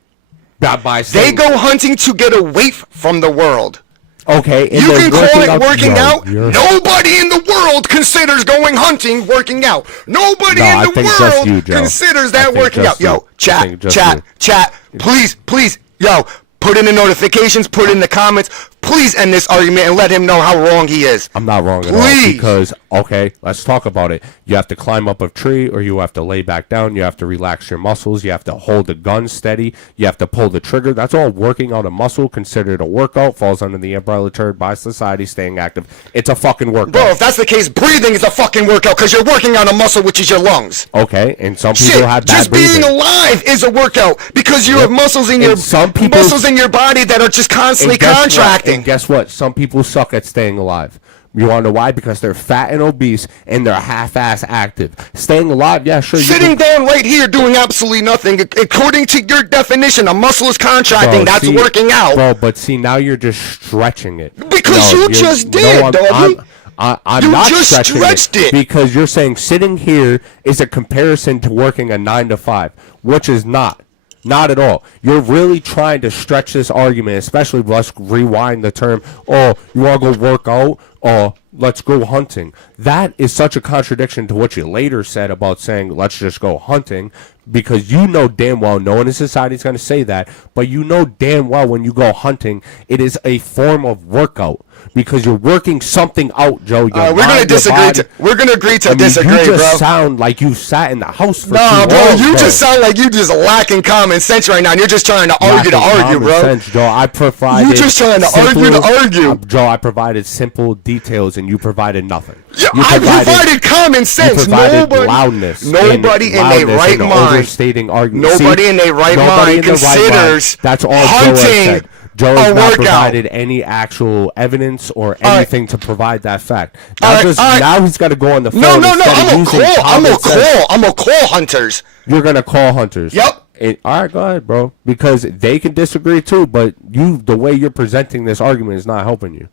By They saying, go hunting to get away from the world. okay, and You they're can call it working Yo, out. you're- Nobody in the world considers going hunting working out. Nobody No, I in the think just world you, Joe. considers I that think working just out. Yo, you. I think just chat. Please, yo, put in the notifications, put in the comments. Please end this argument and let him know how wrong he is. I'm not wrong at all, Please. because, okay, let's talk about it. You have to climb up a tree, or you have to lay back down. You have to relax your muscles. You have to hold the gun steady. You have to pull the trigger. That's all working out a muscle, considered a workout, falls under the umbrella term by society, staying active. It's a fucking workout. Bro, if that's the case, breathing is a fucking workout because you're working on a muscle, which is your lungs. Okay, and some people Shit, have bad just breathing. being alive is a workout because you have muscles in And your some people- muscles in your body that are just constantly And guess what? contracting. And guess what? Some people suck at staying alive. You want to know why? Because they're fat and obese, and they're half-ass active. Staying alive, yeah, sure. Sitting down right here doing absolutely nothing. According to your definition, a muscle is contracting. That's see, working out. Bro, but see, now you're just stretching it. Because you you're- just did, doggy. I'm You not just stretching stretched it. because you're saying sitting here is a comparison to working a 9 to 5, which is not. Not at all. You're really trying to stretch this argument, especially let's rewind the term, oh, you want to go work out? Oh, let's go hunting. That is such a contradiction to what you later said about saying, let's just go hunting, because you know damn well no one in society is going to say that, but you know damn well when you go hunting, it is a form of workout, because you're working something out, Joe. Your We're gonna mind, your disagree. body. We're gonna agree to I mean, disagree, you just bro. sound like you sat in the house for Nah, too bro, long, you just sound like you just lacking common sense right now. And you're just trying to argue to Lacking argue, common bro. sense, Joe. I provided You just trying to argue to argue. Joe, I provided simple details, and you provided nothing. Yeah, You I provided common sense. provided loudness. Nobody in their loudness right and mind. overstating arguments. Nobody See, in their right nobody mind in their right considers mind. That's all Joe hunting has said. Joe a has not workout. provided any actual evidence or right. anything to provide that fact. All Now, right, all right. now he's got to go on the phone. No, instead of I'm using gonna common sense. I'm gonna call hunters. You're gonna call hunters. Yep. All right, go ahead, bro. Because they can disagree too, but the way you're presenting this argument is not helping you.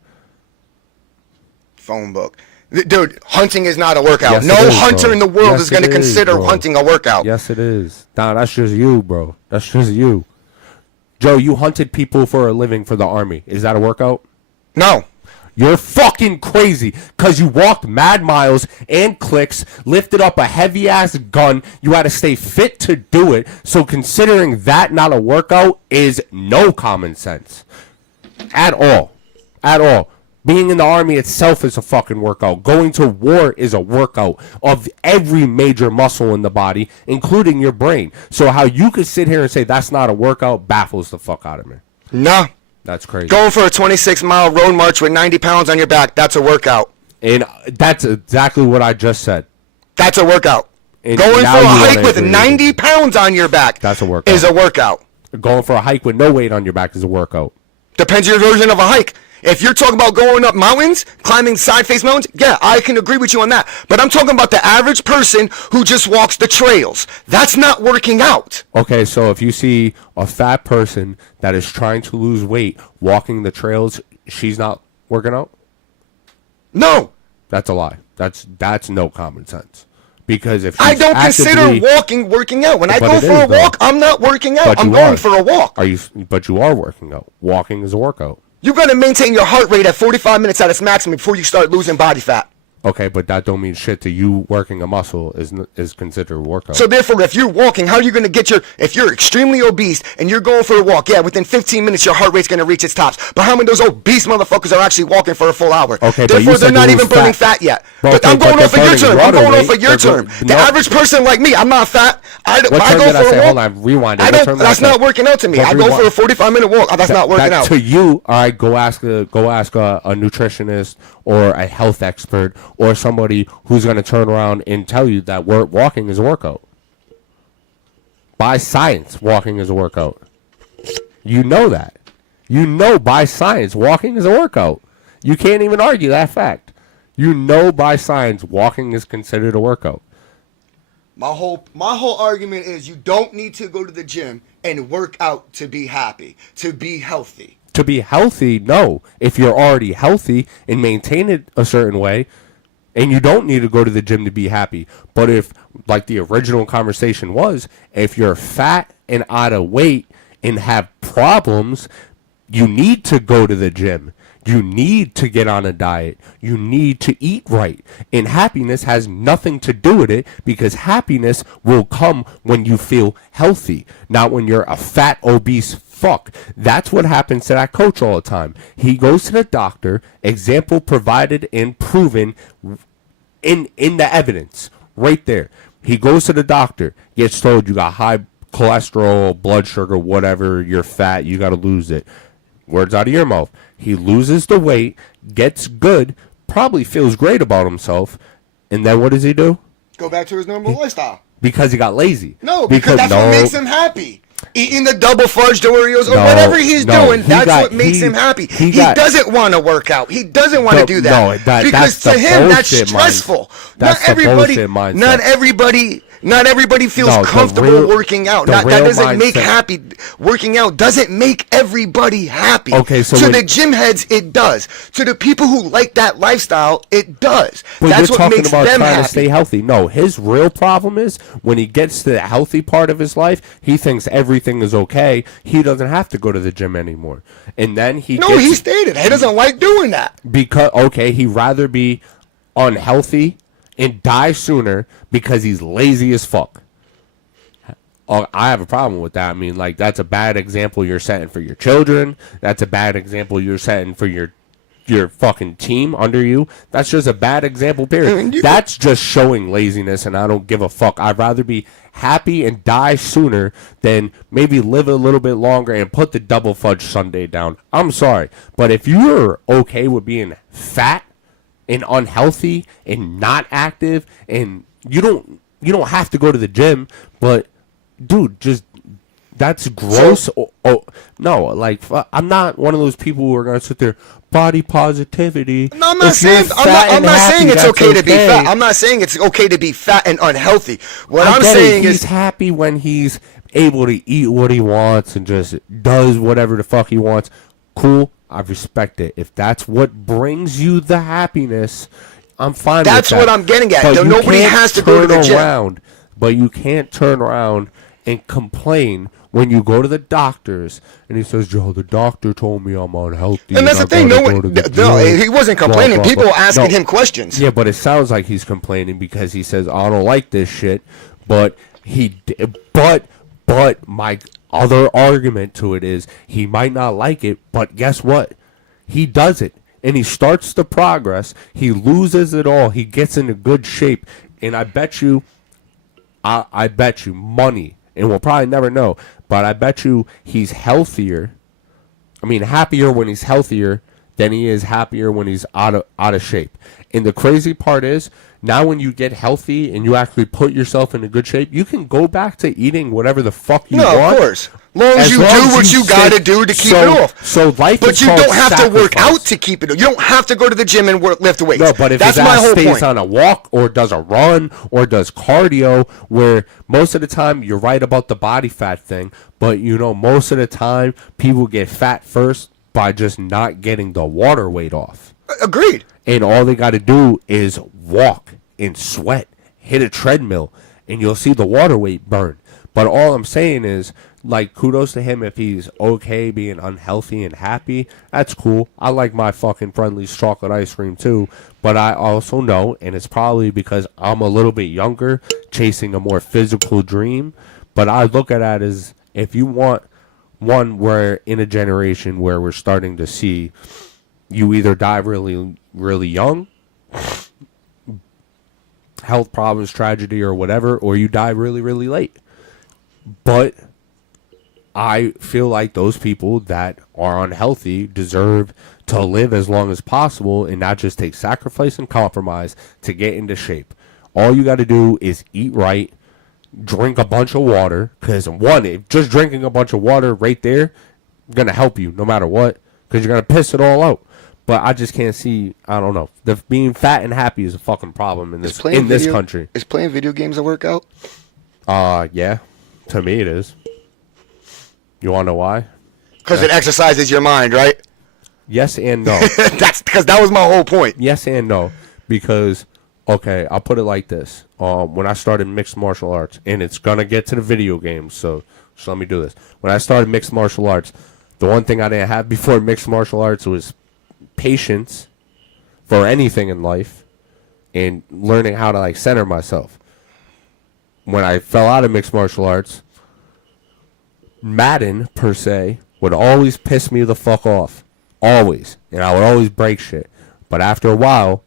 Phone book. Dude, hunting is not a workout. Yes, No it is, hunter bro. in the world Yes, is going to it is, consider bro. hunting a workout. Yes, it is. Nah, that's just you, bro. That's just you. Joe, you hunted people for a living for the army. Is that a workout? No. You're fucking crazy because you walked mad miles and clicks, lifted up a heavy ass gun. You had to stay fit to do it. So considering that not a workout is no common sense at all. At all. Being in the army itself is a fucking workout. Going to war is a workout of every major muscle in the body, including your brain. So how you could sit here and say that's not a workout baffles the fuck out of me. Nah. That's crazy. Going for a 26-mile road march with 90 pounds on your back, that's a workout. And that's exactly what I just said. That's a workout. And Going for now a you hike wanna with agree 90 with pounds on your back That's a workout. is a workout. Going for a hike with no weight on your back is a workout. Depends your version of a hike. If you're talking about going up mountains, climbing side-face mountains, yeah, I can agree with you on that. But I'm talking about the average person who just walks the trails. That's not working out. Okay, so if you see a fat person that is trying to lose weight walking the trails, she's not working out? No. That's a lie. That's no common sense. Because if I she's don't actively, consider working out. When I But go it for is, a walk, though. I'm not working out. But I'm you going are. for a walk. But you are working out. Walking is a workout. You got to maintain your heart rate at 45 minutes at its maximum before you start losing body fat. Okay, but that don't mean shit to you. Working a muscle is considered a workout. So therefore, if you're walking, how are you going to get if you're extremely obese and you're going for a walk, yeah, within 15 minutes your heart rate's going to reach its tops. But how many of those obese motherfuckers are actually walking for a full hour? Okay, but therefore, you said they're not you even lose burning fat. fat yet. Well, But okay, I'm going but off of they're your burning term. I'm water going off weight. of your They're term. no. The average person like me, I'm not fat. What When I term go did I for say? a Hold walk, on, rewind it. I What don't. term did I That's say? not working out to me. But I go for a rewind. 45-minute walk. That's not working out. To you, all right, go ask a nutritionist or a health expert or somebody who's going to turn around and tell you that walking is a workout. By science, walking is a workout. You know that. You know by science, walking is a workout. You can't even argue that fact. You know by science, walking is considered a workout. My whole argument is you don't need to go to the gym and work out to be happy, to be healthy. To be healthy, no. If you're already healthy and maintain it a certain way, and you don't need to go to the gym to be happy. But if, like the original conversation was, if you're fat and out of weight and have problems, you need to go to the gym. You need to get on a diet. You need to eat right. And happiness has nothing to do with it because happiness will come when you feel healthy, not when you're a fat, obese fuck. That's what happens to that coach all the time. He goes to the doctor, example provided and proven in the evidence, right there. He goes to the doctor, gets told you got high cholesterol, blood sugar, whatever, you're fat, you got to lose it. Words out of your mouth. He loses the weight, gets good, probably feels great about himself, and then what does he do? Go back to his normal lifestyle. Because he got lazy. No, because that's what makes him happy. Eating the double fudged Oreos or whatever he's doing, that's what makes him happy. He doesn't want to work out. He doesn't want to do that. Because to him, that's stressful. That's the bullshit mindset. Not everybody feels comfortable working out. That doesn't make happy. Working out doesn't make everybody happy. Okay, so to the gym heads, it does. To the people who like that lifestyle, it does. But That's you're what talking makes about them trying happy. to stay healthy. No, his real problem is when he gets to the healthy part of his life, he thinks everything is okay. He doesn't have to go to the gym anymore. And then he stated he doesn't like doing that. Because, okay, he'd rather be unhealthy and die sooner because he's lazy as fuck. I have a problem with that. I mean, like, that's a bad example you're setting for your children. That's a bad example you're setting for your fucking team under you. That's just a bad example, period. That's just showing laziness, and I don't give a fuck. I'd rather be happy and die sooner than maybe live a little bit longer and put the double fudge sundae down. I'm sorry, but if you're okay with being fat and unhealthy and not active, and you don't have to go to the gym, but dude, just that's gross. No, like I'm not one of those people who are gonna sit there body positivity. No, I'm not saying it's okay to be fat. I'm not saying it's okay to be fat and unhealthy. What I'm saying is he's happy when he's able to eat what he wants and just does whatever the fuck he wants. Cool. I respect it. If that's what brings you the happiness, I'm fine with that. That's what I'm getting at. Nobody has to go to the gym. But you can't turn around and complain when you go to the doctors and he says, "Joe, the doctor told me I'm unhealthy." And that's the thing. No, he wasn't complaining. Blah, blah, People blah. were asking him questions. Yeah, but it sounds like he's complaining because he says, "I don't like this shit." But but my other argument to it is he might not like it, but guess what? He does it, and he starts the progress. He loses it all. He gets into good shape, and I bet you money, and we'll probably never know, but I bet you he's healthier I mean, happier when he's healthier than he is happier when he's out of shape. And the crazy part is, now when you get healthy and you actually put yourself in a good shape, you can go back to eating whatever the fuck you want. No, of course. Long as you do what you got to do to keep it off. So life but is you called don't have sacrifice. to work out to keep it. You don't have to go to the gym and lift weights. No, but if that's his my ass whole stays point. on a walk or does a run or does cardio, where most of the time you're right about the body fat thing, but you know most of the time people get fat first by just not getting the water weight off. Agreed. And all they got to do is walk and sweat, hit a treadmill, and you'll see the water weight burn. But all I'm saying is, like, kudos to him if he's okay being unhealthy and happy. That's cool. I like my fucking Friendly's chocolate ice cream too. But I also know, and it's probably because I'm a little bit younger, chasing a more physical dream. But I look at that as, if you want one, we're in a generation where we're starting to see you either die really, really young, health problems, tragedy, or whatever, or you die really, really late. But I feel like those people that are unhealthy deserve to live as long as possible and not just take sacrifice and compromise to get into shape. All you got to do is eat right, drink a bunch of water, because just drinking a bunch of water right there going to help you no matter what, because you're going to piss it all out. But I just can't see, I don't know. Being fat and happy is a fucking problem in this country. Is playing video games a workout? Yeah. To me it is. You want to know why? Because it exercises your mind, right? Yes and no. That's because that was my whole point. Yes and no. Because, okay, I'll put it like this. When I started mixed martial arts, and it's going to get to the video games, so let me do this. When I started mixed martial arts, the one thing I didn't have before mixed martial arts was patience for anything in life and learning how to, like, center myself. When I fell out of mixed martial arts, Madden, per se, would always piss me the fuck off. Always. And I would always break shit. But after a while,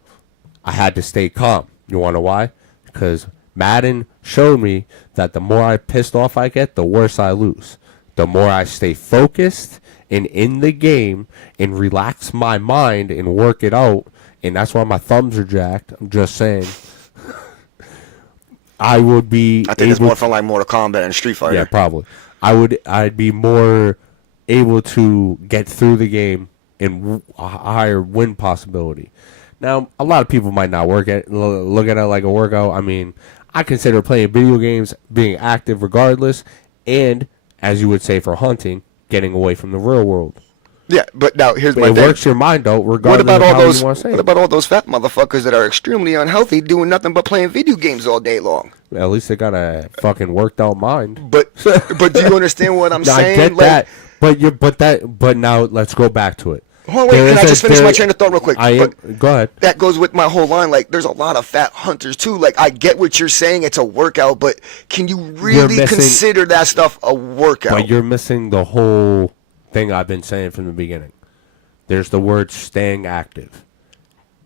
I had to stay calm. You want to know why? Because Madden showed me that the more I pissed off I get, the worse I lose. The more I stay focused and in the game and relax my mind and work it out, and that's why my thumbs are jacked. I'm just saying. I think it's more fun like Mortal Kombat and Street Fighter. Yeah, probably. I'd be more able to get through the game and a higher win possibility. Now, a lot of people might not look at it like a workout. I mean, I consider playing video games being active regardless, and, as you would say for hunting, getting away from the real world. Yeah, but now here's my thing. It works your mind out regardless of how you want to say it. What about all those fat motherfuckers that are extremely unhealthy doing nothing but playing video games all day long? At least they got a fucking worked out mind. But do you understand what I'm saying? I get that. But now let's go back to it. Hold on, wait, can I just finish my train of thought real quick? Go ahead. That goes with my whole line. Like, there's a lot of fat hunters, too. Like, I get what you're saying. It's a workout, but can you really consider that stuff a workout? But you're missing the whole thing I've been saying from the beginning. There's the word staying active.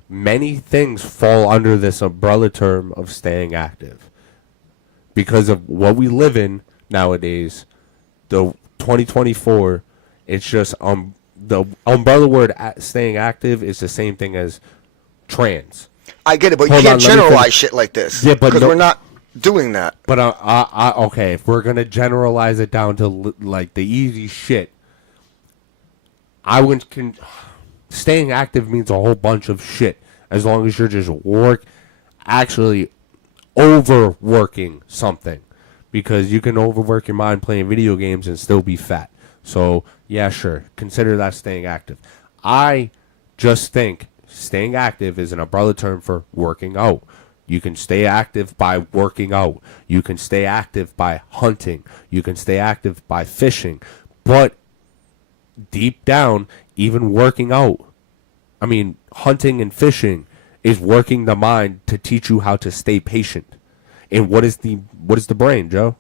Many things fall under this umbrella term of staying active. Because of what we live in nowadays, the 2024, it's just the umbrella word staying active is the same thing as trans. I get it, but you can't generalize shit like this. Yeah, but because we're not doing that. But okay, if we're gonna generalize it down to like the easy shit, staying active means a whole bunch of shit. As long as you're just actually overworking something, because you can overwork your mind playing video games and still be fat. So yeah, sure, consider that staying active. I just think staying active is an umbrella term for working out. You can stay active by working out. You can stay active by hunting. You can stay active by fishing. But deep down, even working out, hunting and fishing is working the mind to teach you how to stay patient. And what is the brain, Joe?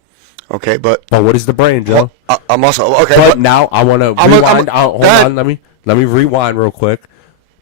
Okay, but what is the brain, Joe? I'm also okay. But now I want to rewind. Hold on, let me rewind real quick,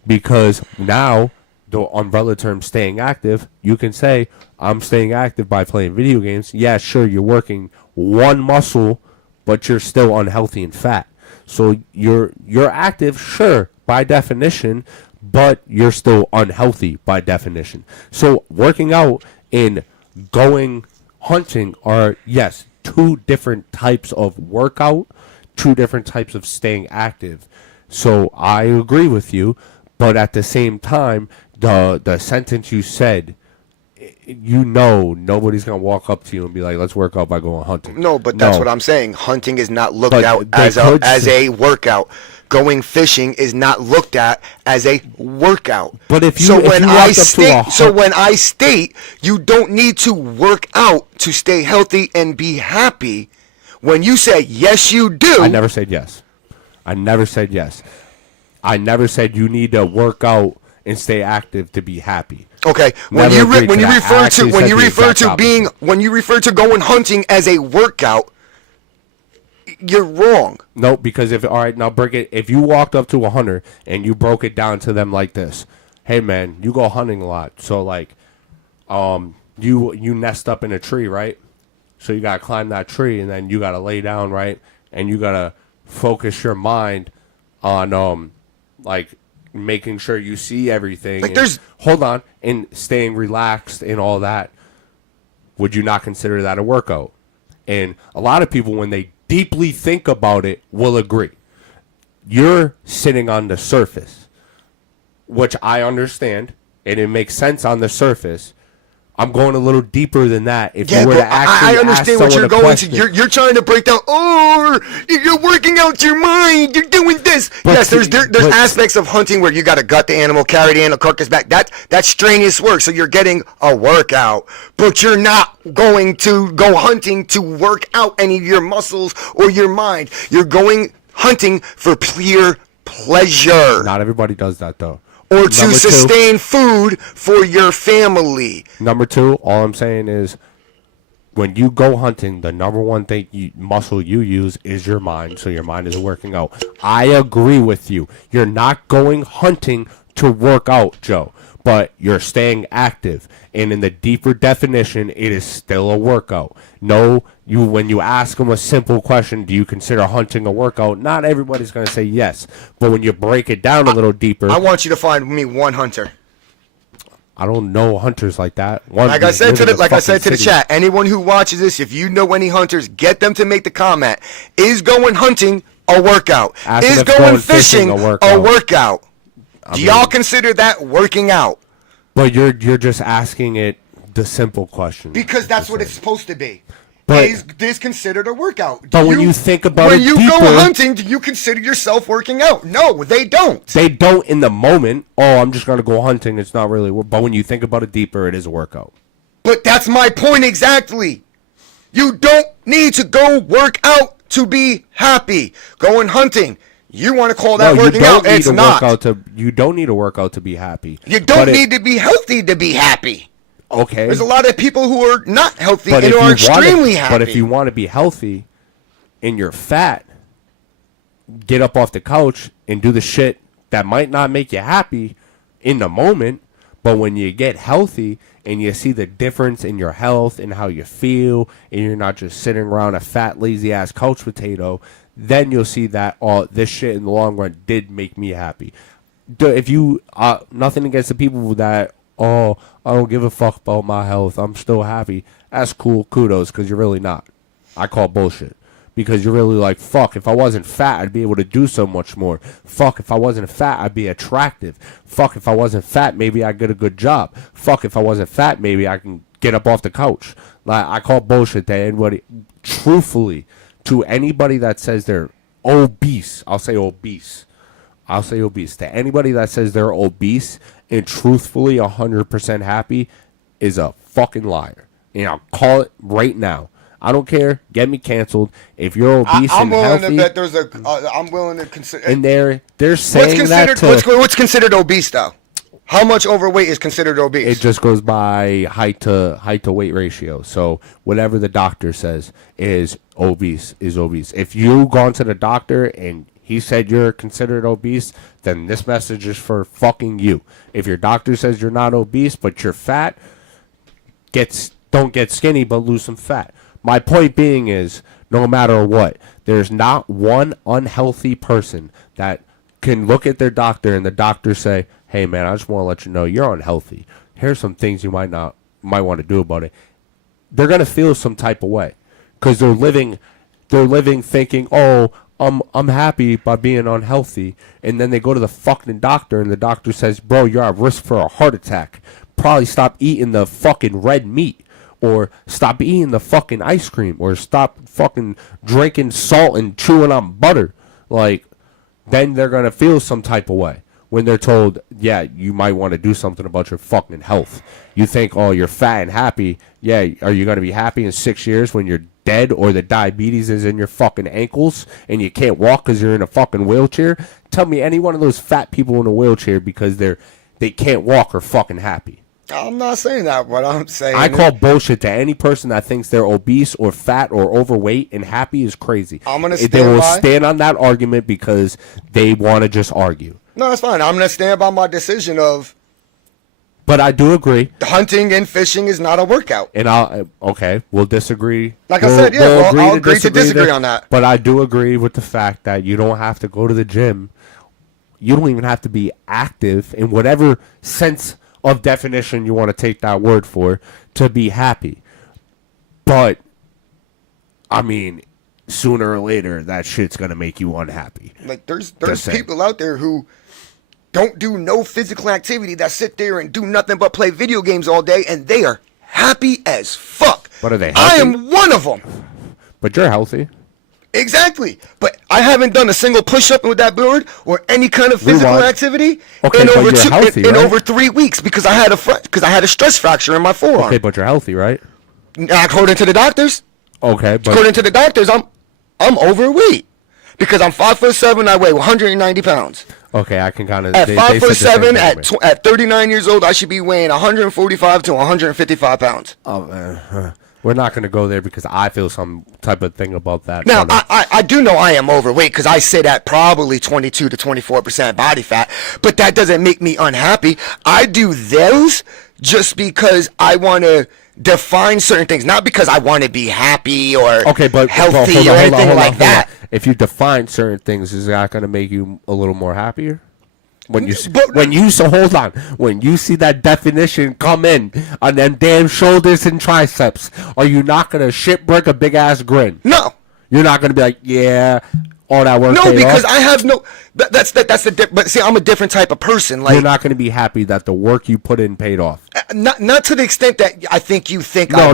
because now the umbrella term staying active, you can say I'm staying active by playing video games. Yeah, sure, you're working one muscle, but you're still unhealthy and fat. So you're active, sure, by definition, but you're still unhealthy by definition. So working out and going hunting are, yes, two different types of workout, two different types of staying active. So I agree with you, but at the same time, the sentence you said, nobody's gonna walk up to you and be like, "Let's work out by going hunting." No, but that's what I'm saying. Hunting is not looked But at they as a workout. Going fishing is not looked at as a workout. But if you- so if when you I walked up to state a so when I state you don't need to work out to stay healthy and be happy, when you say yes you do, I never said yes. I never said yes. I never said you need to work out and stay active to be happy. okay, when Never you agreed to that. I refer actually to when said you the refer exact to being opposite. when you refer to going hunting as a workout, you're wrong. No, because all right, now break it. If you walked up to a hunter and you broke it down to them like this, hey man, you go hunting a lot, so like, you nest up in a tree, right? So you gotta climb that tree and then you gotta lay down, right? And you gotta focus your mind on like making sure you see everything. Like and, there's- hold on, and staying relaxed and all that. Would you not consider that a workout? And a lot of people, when they deeply think about it, will agree. You're sitting on the surface, which I understand, and it makes sense on the surface. I'm going a little deeper than that. If Yeah, you were but to actually I understand ask what someone you're a going question, to. You're trying to break down. Oh, you're working out your mind. You're doing this. But yes, there's but- aspects of hunting where you got to gut the animal, carry the animal carcass back. That's strenuous work. So you're getting a workout, but you're not going to go hunting to work out any of your muscles or your mind. You're going hunting for pure pleasure. Not everybody does that though. Or to Number two- sustain food for your family. Number two, all I'm saying is, when you go hunting, the number one muscle you use is your mind. So your mind is working out. I agree with you. You're not going hunting to work out, Joe, but you're staying active. And in the deeper definition, it is still a workout. No, when you ask them a simple question, do you consider hunting a workout? Not everybody's going to say yes. But when you break it down a little deeper, I want you to find me one hunter. I don't know hunters like that. Like I said to the city. chat, anyone who watches this, if you know any hunters, get them to make the comment. Is going hunting a workout? Ask Is them if going fishing a workout? Do mean- y'all consider that working out? But you're just asking it the simple question. Because that's what it's supposed to be. But- Is this considered a workout? But when you think about when it you deeper- go hunting, do you consider yourself working out? No, they don't. They don't in the moment. Oh, I'm just gonna go hunting. It's not really. But when you think about it deeper, it is a workout. But that's my point exactly. You don't need to go work out to be happy. Going hunting, you want to call that working out? It's not. You don't need to work out to be happy. You don't need to be healthy to be happy. Okay. There's a lot of people who are not healthy But and if are you extremely happy. But if you want to be healthy, and you're fat, get up off the couch and do the shit that might not make you happy in the moment. But when you get healthy and you see the difference in your health and how you feel, and you're not just sitting around a fat, lazy ass couch potato, then you'll see that, oh, this shit in the long run did make me happy. If you, nothing against the people that, oh, I don't give a fuck about my health, I'm still happy. That's cool, kudos, because you're really not. I call bullshit. Because you're really like, fuck, if I wasn't fat, I'd be able to do so much more. Fuck, if I wasn't fat, I'd be attractive. Fuck, if I wasn't fat, maybe I'd get a good job. Fuck, if I wasn't fat, maybe I can get up off the couch. Like, I call bullshit to anybody. Truthfully, to anybody that says they're obese, I'll say obese. To anybody that says they're obese and truthfully 100% happy is a fucking liar. And I'll call it right now. I don't care. Get me canceled. If you're obese I'm and willing healthy, to bet there's a. I'm willing to consider. and they're saying that to, what's considered obese though? How much overweight is considered obese? it just goes by height to weight ratio. So whatever the doctor says is obese is obese. If you've gone to the doctor and he said you're considered obese, then this message is for fucking you. If your doctor says you're not obese but you're fat, don't get skinny but lose some fat. My point being is, no matter what. There's not one unhealthy person that can look at their doctor and the doctor say, hey, man, I just want to let you know you're unhealthy. Here's some things you might want to do about it. They're going to feel some type of way because they're living thinking, oh, I'm happy by being unhealthy. And then they go to the fucking doctor and the doctor says, bro, you're at risk for a heart attack. Probably stop eating the fucking red meat. Or stop eating the fucking ice cream. Or stop fucking drinking salt and chewing on butter. Like, then they're going to feel some type of way. When they're told, yeah, you might want to do something about your fucking health. You think, oh, you're fat and happy. Yeah, are you going to be happy in 6 years when you're dead or the diabetes is in your fucking ankles and you can't walk because you're in a fucking wheelchair? Tell me any one of those fat people in a wheelchair because they can't walk are fucking happy. I'm not saying that. What I'm saying, I call bullshit to any person that thinks they're obese or fat or overweight and happy is crazy. I'm gonna stand They will by. stand on that argument because they want to just argue. No, that's fine. I'm gonna stand by my decision of. But I do agree. Hunting and fishing is not a workout. And we'll disagree. Like I said, I'll agree to disagree on that. But I do agree with the fact that you don't have to go to the gym. You don't even have to be active in whatever sense of definition you want to take that word for to be happy. But, I mean, sooner or later, that shit's going to make you unhappy. Like, there's people out there who don't do no physical activity that sit there and do nothing but play video games all day, and they are happy as fuck. But are they healthy? I am one of them. But you're healthy. Exactly. But I haven't done a single push-up with that board or any kind of physical activity in over 3 weeks because I had a stress fracture in my forearm. Okay, but you're healthy, right? According to the doctors. Okay, but according to the doctors, I'm overweight because I'm 5'7". I weigh 190 pounds. Okay, I can kind of. At 5'7", at 39 years old, I should be weighing 145 to 155 pounds. We're not going to go there because I feel some type of thing about that. Now, I do know I am overweight because I sit at probably 22 to 24% body fat, but that doesn't make me unhappy. I do those just because I want to define certain things, not because I want to be happy or healthy or anything like that. If you define certain things, is that going to make you a little more happier? When you see that definition come in on them damn shoulders and triceps, are you not gonna shit brick a big ass grin? No, you're not gonna be like, yeah, all that work. No, because I have no. That's the. But see, I'm a different type of person. Like you're not gonna be happy that the work you put in paid off. Not to the extent that I think you think. No.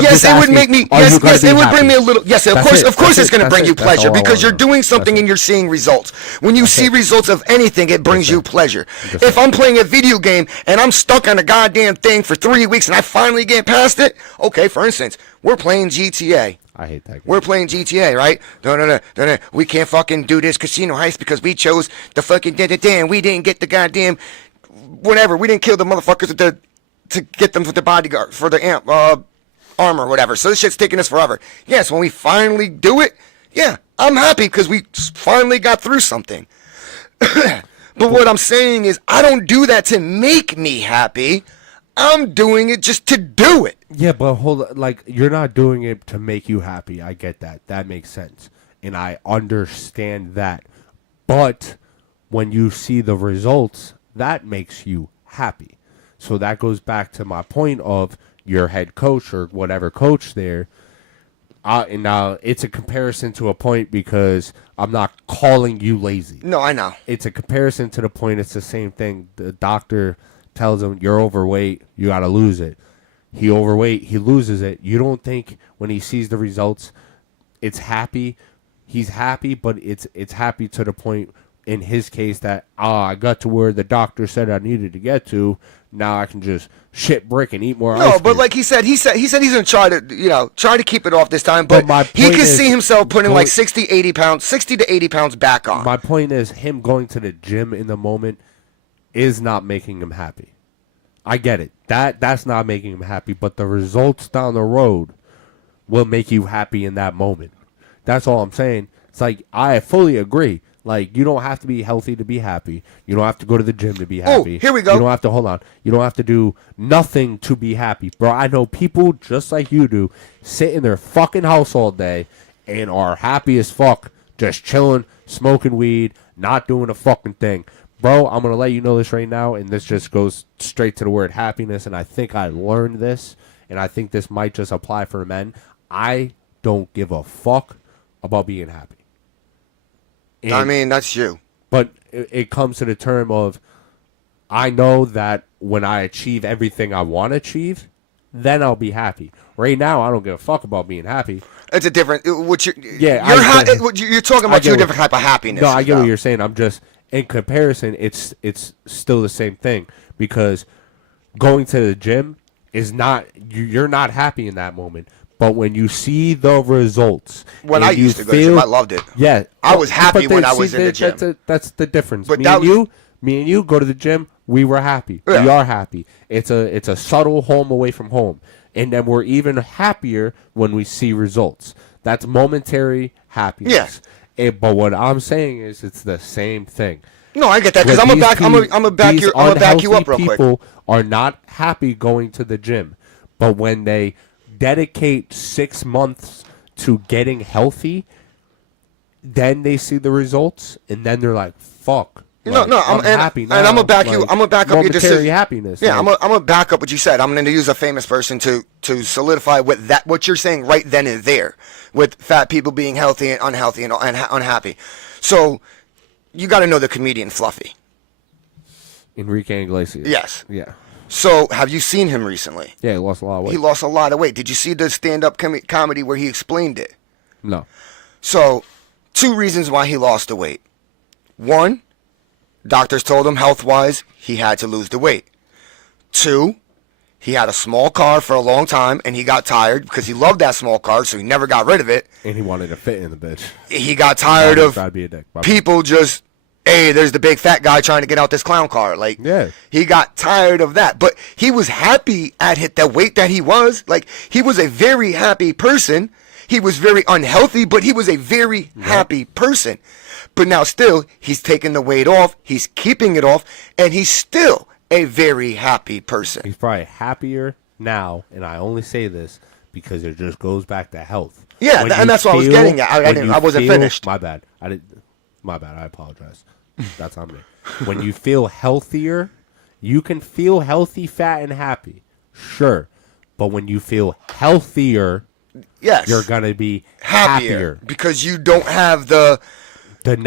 Yes, it would make me. Yes, it would bring me a little. Yes, of course, it's going to bring you pleasure because you're doing something and you're seeing results. When you see results of anything, it brings you pleasure. If I'm playing a video game and I'm stuck on a goddamn thing for 3 weeks and I finally get past it, okay. For instance, we're playing GTA. I hate that game. We're playing GTA, right? No. We can't fucking do this casino heist because we chose the fucking and we didn't get the goddamn whatever. We didn't kill the motherfuckers to get them for the bodyguard for the armor or whatever. So this shit's taking us forever. Yes, when we finally do it, yeah, I'm happy because we finally got through something. But what I'm saying is I don't do that to make me happy. I'm doing it just to do it. Yeah, but hold on. Like, you're not doing it to make you happy. I get that. That makes sense. And I understand that. But when you see the results, that makes you happy. So that goes back to my point of your head coach or whatever coach there. And now it's a comparison to a point because I'm not calling you lazy. No, I know. It's a comparison to the point. It's the same thing. The doctor tells him, you're overweight, you got to lose it. He overweight, he loses it. You don't think when he sees the results, it's happy. He's happy, but it's happy to the point in his case that I got to where the doctor said I needed to get to. Now I can just shit brick and eat more ice cream. No, but like he said he's gonna try to keep it off this time. But he could see himself putting like 60 to 80 pounds back on. My point is him going to the gym in the moment is not making him happy. I get it. That's not making him happy, but the results down the road will make you happy in that moment. That's all I'm saying. It's like I fully agree. Like, you don't have to be healthy to be happy. You don't have to go to the gym to be happy. Oh, here we go. You don't have to, hold on. You don't have to do nothing to be happy. Bro, I know people just like you do sit in their fucking house all day and are happy as fuck, just chilling, smoking weed, not doing a fucking thing. Bro, I'm going to let you know this right now, and this just goes straight to the word happiness, and I think I learned this, and I think this might just apply for men. I don't give a fuck about being happy. And, I mean, that's you. But it comes to the term of, I know that when I achieve everything I want to achieve, then I'll be happy. Right now, I don't give a fuck about being happy. It's a different. You're talking about two different type of happiness. No, I get what you're saying. I'm just, in comparison, it's still the same thing, because going to the gym is not, you're not happy in that moment. But when you see the results, when I used to go to the gym, I loved it. Yeah, I was happy when I was in the gym. That's the difference. But me and you go to the gym. We were happy. Yeah. We are happy. It's a subtle home away from home, and then we're even happier when we see results. That's momentary happiness. Yeah. But what I'm saying is, it's the same thing. No, I get that, because I'm gonna back you up real quick. People are not happy going to the gym, but when they dedicate 6 months to getting healthy, then they see the results, and then they're like, "Fuck." I'm happy now. And I'm gonna back you. I'm gonna back up your decision. Happiness. Yeah, I'm gonna back up what you said. I'm gonna use a famous person to solidify what you're saying right then and there, with fat people being healthy and unhealthy and unhappy. So, you got to know the comedian Fluffy. Enrique Iglesias. Yes. Yeah. So, have you seen him recently? Yeah, he lost a lot of weight. He lost a lot of weight. Did you see the stand-up comedy where he explained it? No. So, 2 reasons why he lost the weight. 1, doctors told him health-wise he had to lose the weight. 2, he had a small car for a long time, and he got tired because he loved that small car, so he never got rid of it. And he wanted to fit in the bitch. He got tired of people just, hey, there's the big fat guy trying to get out this clown car. Like, yeah. He got tired of that. But he was happy at the weight that he was. Like, he was a very happy person. He was very unhealthy, but he was a very happy person. But now still, he's taking the weight off, he's keeping it off, and he's still a very happy person. He's probably happier now, and I only say this because it just goes back to health. Yeah, and that's what I was getting at. I wasn't finished. My bad. I apologize. That's on me. When you feel healthier, you can feel healthy, fat, and happy. Sure. But when you feel healthier, yes, you're going to be happier. Because you don't have the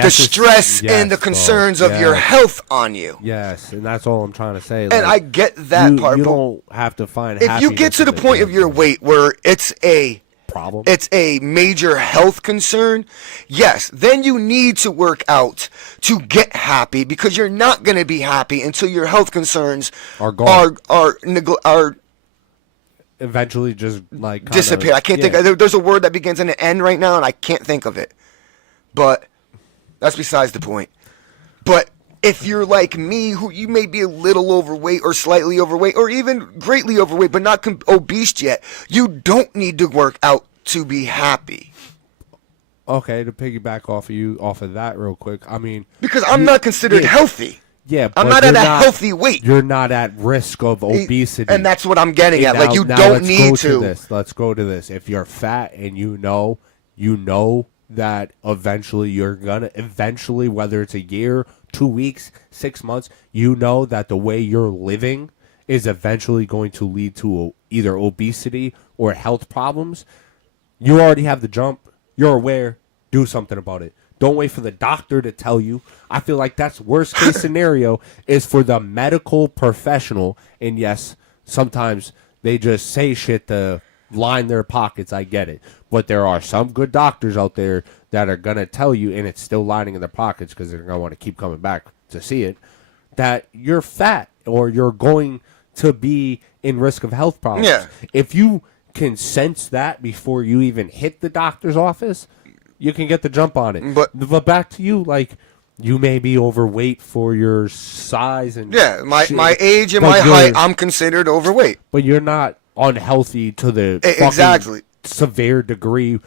stress and the concerns of your health on you. Yes, and that's all I'm trying to say. And I get that part. You don't have to find if you get to the point of your weight where it's a problem, it's a major health concern, yes, then you need to work out to get happy, because you're not going to be happy until your health concerns are gone. Are eventually just like disappear. I can't think. There's a word that begins in an N right now, and I can't think of it. But that's besides the point. But if you're like me, who you may be a little overweight or slightly overweight or even greatly overweight but not obese yet, you don't need to work out to be happy. Okay, to piggyback off of that real quick, I mean, because I'm not considered healthy. Yeah, but I'm not at a healthy weight. You're not at risk of obesity. And that's what I'm getting at. Like, you don't need to. Let's go to this. If you're fat and you know that eventually whether it's a year, 2 weeks, 6 months, you know that the way you're living is eventually going to lead to either obesity or health problems. You already have the jump. You're aware. Do something about it. Don't wait for the doctor to tell you. I feel like that's worst case scenario is for the medical professional. And yes, sometimes they just say shit to line their pockets. I get it. But there are some good doctors out there that are going to tell you, and it's still lining in their pockets because they're going to want to keep coming back to see it, that you're fat or you're going to be in risk of health problems. Yeah. If you can sense that before you even hit the doctor's office, you can get the jump on it. But back to you, like, you may be overweight for your size and my age and my height, I'm considered overweight. But you're not unhealthy to the severe degree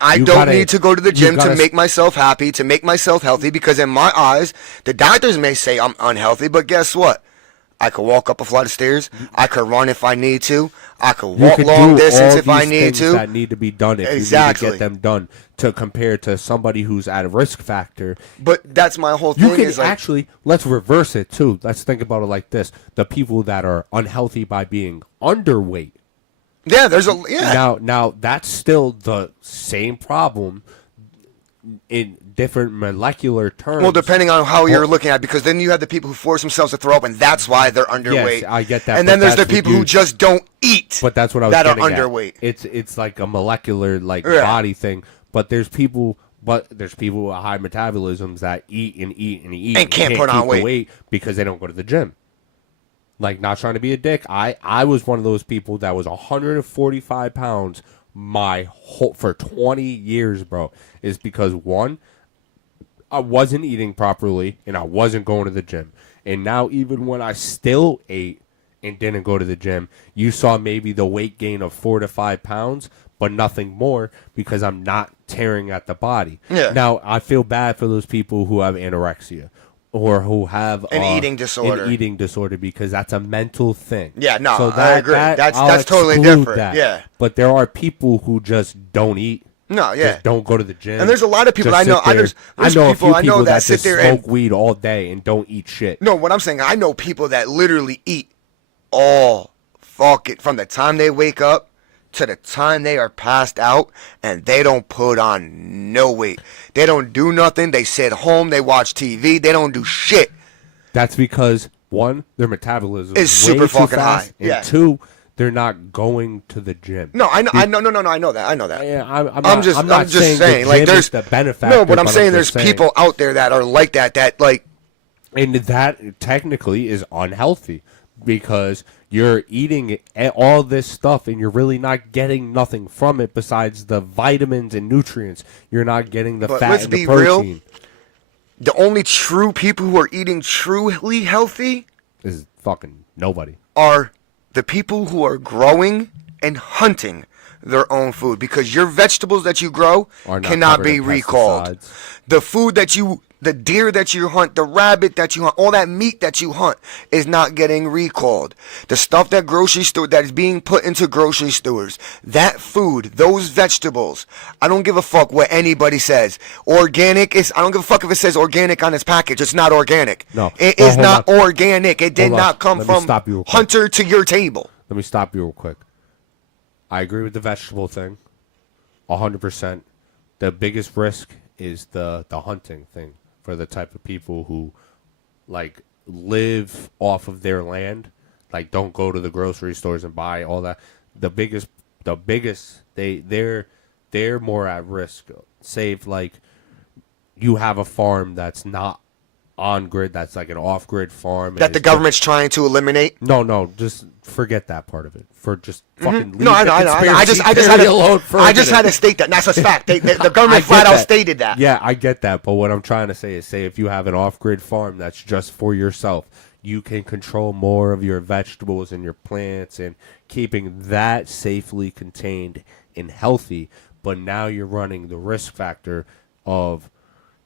I don't need to go to the gym to make myself happy, to make myself healthy, because in my eyes, the doctors may say I'm unhealthy, but guess what? I could walk up a flight of stairs. I could run if I need to. I could You walk could long do distance all if I these need things to. that need to be done if Exactly. you need to get them done to compare to somebody who's at a risk factor. But that's my whole You thing. can Is like, actually, let's reverse it too. Let's think about it like this. The people that are unhealthy by being underweight. yeah, there's a Now that's still the same problem in different molecular terms. Well, depending on how you're looking at it, because then you have the people who force themselves to throw up, and that's why they're underweight. Yes, I get that. And but then there's the that's what people who just don't eat. But that's what I was that are getting at. underweight. It's like a molecular Yeah. body thing. But there's people with high metabolisms that eat and eat and eat And can't put keep on the weight. because they don't go to the gym. Like, not trying to be a dick. I was one of those people that was 145 pounds for 20 years, bro. Is because one, I wasn't eating properly and I wasn't going to the gym. And now even when I still ate and didn't go to the gym, you saw maybe the weight gain of 4 to 5 pounds, but nothing more because I'm not tearing at the body. Yeah. Now, I feel bad for those people who have anorexia or who have An eating disorder. An eating disorder, because that's a mental thing. Yeah, no, so I agree. That's I'll totally exclude different. that. Yeah. But there are people who just don't eat. No, yeah. Just don't go to the gym. And there's a lot of people Just I know. sit there. There's I know people a few I know people that that sit just there smoke and weed all day and don't eat shit. no. What I'm saying, I know people that literally eat all from the time they wake up to the time they are passed out, and they don't put on no weight. They don't do nothing. They sit home. They watch TV. They don't do shit. That's because, one, their metabolism It's is super way too fucking fast, high. and Yeah. two, they're not going to the gym. No, I know. I know that. I know that. Yeah, I'm just not saying, the like, gym there's is the benefactor. no, but I'm saying just there's people out there that are like that. That like, and that technically is unhealthy because you're eating all this stuff and you're really not getting nothing from it besides the vitamins and nutrients. You're not getting the But fat let's and the be real. protein. the only true people who are eating truly healthy Is fucking nobody. are the people who are growing and hunting their own food, because your vegetables that you grow Are not cannot covered be in recalled. pesticides. The food the deer that you hunt, the rabbit that you hunt, all that meat that you hunt is not getting recalled. The stuff that is being put into grocery stores, that food, those vegetables, I don't give a fuck what anybody says. Organic I don't give a fuck if it says organic on its package. It's not organic. No. It Well, is hold not on. organic. It did Hold on. not come Let me from stop you real quick. hunter to your table. Let me stop you real quick. I agree with the vegetable thing, 100%. The biggest risk is the hunting thing for the type of people who, like, live off of their land, like, don't go to the grocery stores and buy all that. The biggest, they're more at risk. Save, like, you have a farm that's not on grid, that's like an off grid farm That the government's trying to eliminate. No, just forget that part of it. For just fucking leave No, I the know. I just conspiracy had theory alone for a I just minute. had to state that. And that's a fact. The I government get flat out that. stated that. Yeah, I get that. But what I'm trying to say is, say if you have an off-grid farm that's just for yourself, you can control more of your vegetables and your plants and keeping that safely contained and healthy. But now you're running the risk factor of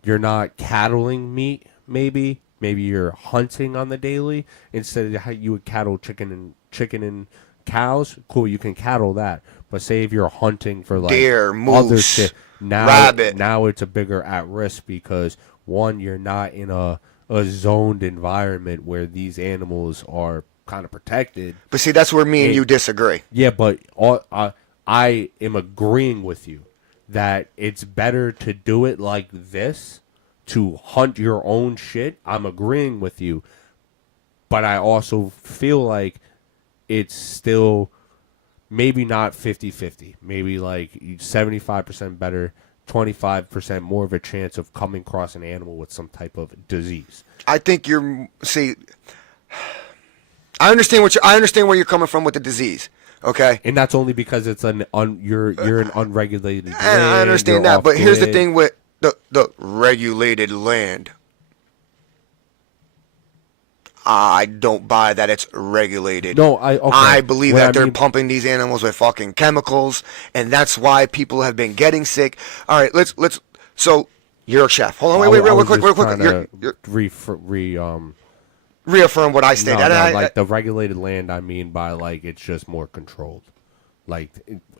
you're not cattling meat, maybe you're hunting on the daily instead of how you would cattle chicken and cows. Cool, you can cattle that. But say if you're hunting for like Deer, other moose, shit, rabbit. now it's a bigger at risk because one, you're not in a zoned environment where these animals are kind of protected. But see, that's where me and you disagree. Yeah, but I am agreeing with you that it's better to do it like this, to hunt your own shit. I'm agreeing with you. But I also feel like it's still maybe not 50-50. Maybe like 75% better, 25% more of a chance of coming across an animal with some type of disease. I think I understand where you're coming from with the disease. Okay? And that's only because it's you're an unregulated land. And I understand you're that, but here's the off-grid. thing with the regulated land. I don't buy that it's regulated. No, okay. I believe What that I they're mean- pumping these animals with fucking chemicals, and that's why people have been getting sick. All right, let's. So you're a chef. Hold on, wait, real quick. Go reaffirm what I stated. Like the regulated land, I mean by like it's just more controlled. Like,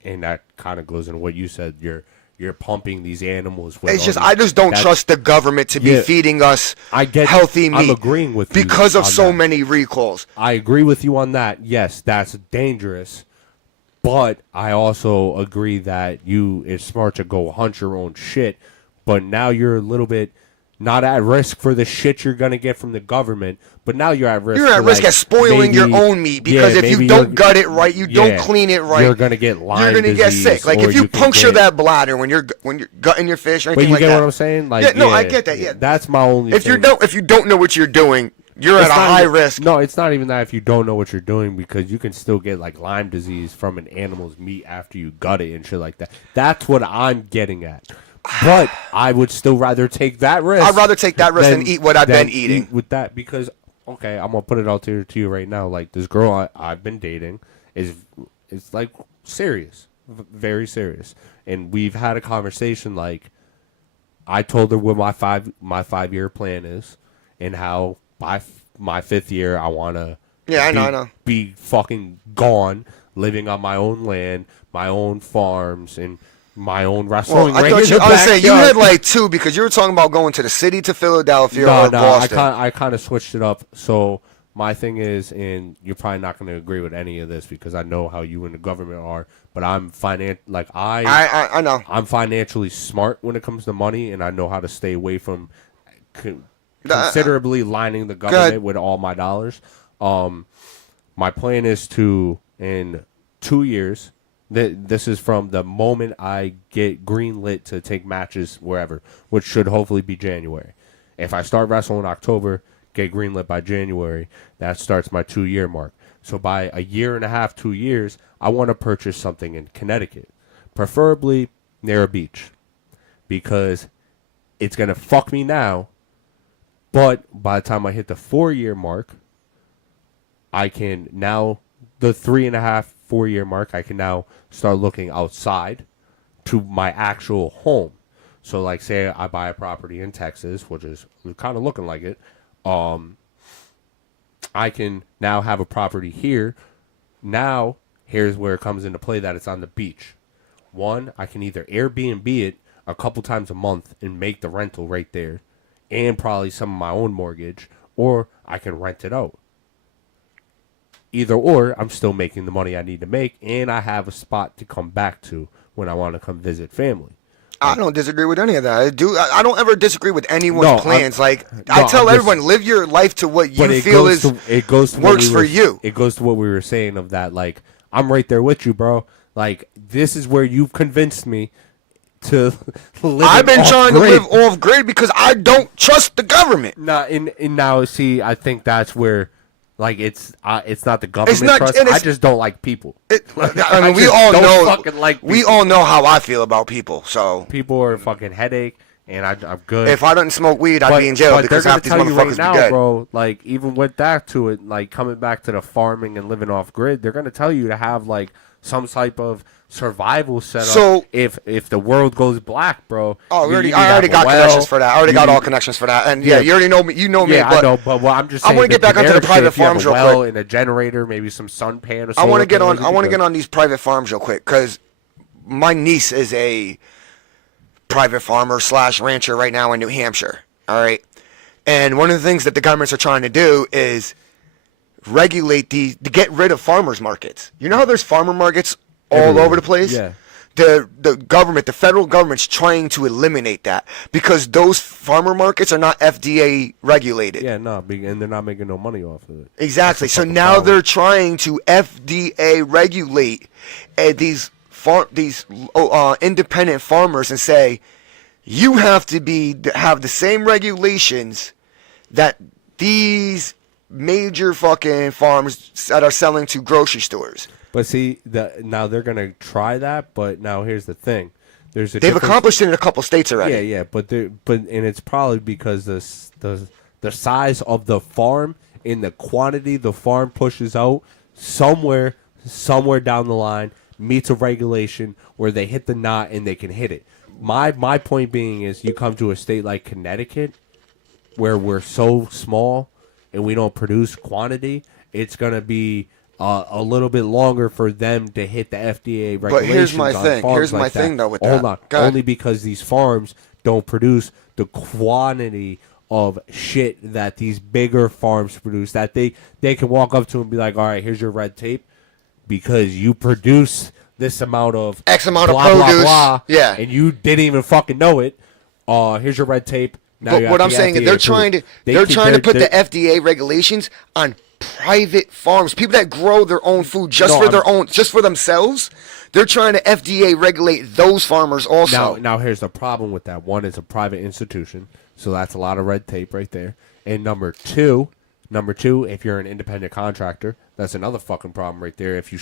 and that kind of goes into what you said. You're pumping these animals. With it's just I just don't trust the government to be feeding us healthy meat. I'm agreeing with you because of so many recalls. I agree with you on that. Yes, that's dangerous. But I also agree that it's smart to go hunt your own shit. But now you're a little bit not at risk for the shit you're going to get from the government. But now you're at risk. You're at risk at spoiling your own meat. Because if you don't gut it right, you don't clean it right, you're going to get Lyme You're going to get sick. Like if you puncture that bladder when you're gutting your fish or anything like that. But you get what I'm saying? Like, I get that. Yeah, that's my only thing. If you don't know what you're doing, you're at a high risk. No, it's not even that if you don't know what you're doing, because you can still get like Lyme disease from an animal's meat after you gut it and shit like that. That's what I'm getting at. But I would still rather take that risk. I'd rather take that risk than eat what I've been eating. With that, because, okay, I'm going to put it out there to you right now. Like, this girl I've been dating is like, serious. Very serious. And we've had a conversation, like, I told her what my 5-year plan is and how by my 5th year I want to I know. Be fucking gone, living on my own land, my own farms, and my own wrestling. Well, I was saying you had like 2 because you were talking about going to the city to Philadelphia or Boston. I kind of switched it up. So my thing is, and you're probably not going to agree with any of this because I know how you and the government are, but I'm I know. I'm financially smart when it comes to money, and I know how to stay away from considerably lining the government with all my dollars. My plan is to, in 2 years, this is from the moment I get green lit to take matches wherever, which should hopefully be January. If I start wrestling in October, get green lit by January, that starts my 2-year mark. So by a year and a half, 2 years, I want to purchase something in Connecticut, preferably near a beach, because it's going to fuck me now. But by the time I hit the 4-year mark, I can now, the 3.5, 4-year mark, I can now start looking outside to my actual home. So, like, say I buy a property in Texas, which is kind of looking like it. I can now have a property here. Now, here's where it comes into play that it's on the beach. One, I can either Airbnb it a couple times a month and make the rental right there, and probably some of my own mortgage, or I can rent it out. Either or, I'm still making the money I need to make, and I have a spot to come back to when I want to come visit family. I don't disagree with any of that. I don't ever disagree with anyone's plans. I tell everyone, live your life to what you feel works for you. It goes to what we were saying of that, like, I'm right there with you, bro. Like, this is where you've convinced me to live I've been trying to live off grid because I don't trust the government. Now, see, I think that's where, like, it's not the government trust. I just don't like people. I mean, we all know how I feel about people. So people are a fucking headache, and I'm good. If I didn't smoke weed, I'd be in jail because half these motherfuckers be dead. Bro, like, even with that to it, like, coming back to the farming and living off grid, they're gonna tell you to have like some type of survival setup. So if the world goes black, bro. Oh, I already got connections for that. I already got all connections for that. And yeah, you already know me. You know me. Yeah, I know. But what I'm just saying, I want to get back onto the private farms real quick. And a generator, maybe some sun pan. I want to get on. I want to get on these private farms real quick because my niece is a private farmer / rancher right now in New Hampshire. All right, and one of the things that the governments are trying to do is regulate to get rid of farmers markets. You know how there's farmer markets all over the place? Yeah. The federal government's trying to eliminate that because those farmer markets are not FDA regulated. Yeah, no, and they're not making no money off of it. Exactly. So now they're trying to FDA regulate these independent farmers and say you have to have the same regulations that these major fucking farms that are selling to grocery stores. But see, now they're gonna try that. But now here's the thing: they've accomplished it in a couple states already. Yeah, but it's probably because the size of the farm and the quantity the farm pushes out somewhere down the line meets a regulation where they hit the knot and they can hit it. My point being is, you come to a state like Connecticut, where we're so small and we don't produce quantity, it's gonna be a little bit longer for them to hit the FDA regulations. But here's my on thing. farms Here's like my that. thing though with Hold that. on. Go ahead. Only because these farms don't produce the quantity of shit that these bigger farms produce, that they can walk up to and be like, all right, here's your red tape because you produce this amount of X amount blah, of produce. blah, blah, Yeah. and you didn't even fucking know it. Here's your red tape. Now But you what have I'm the saying is FDA they're approved. trying to put the FDA regulations on private farms, people that grow their own food just for themselves. They're trying to FDA regulate those farmers also. Now here's the problem with that. One, it's a private institution, so that's a lot of red tape right there. And number two, if you're an independent contractor, that's another fucking problem right there. If you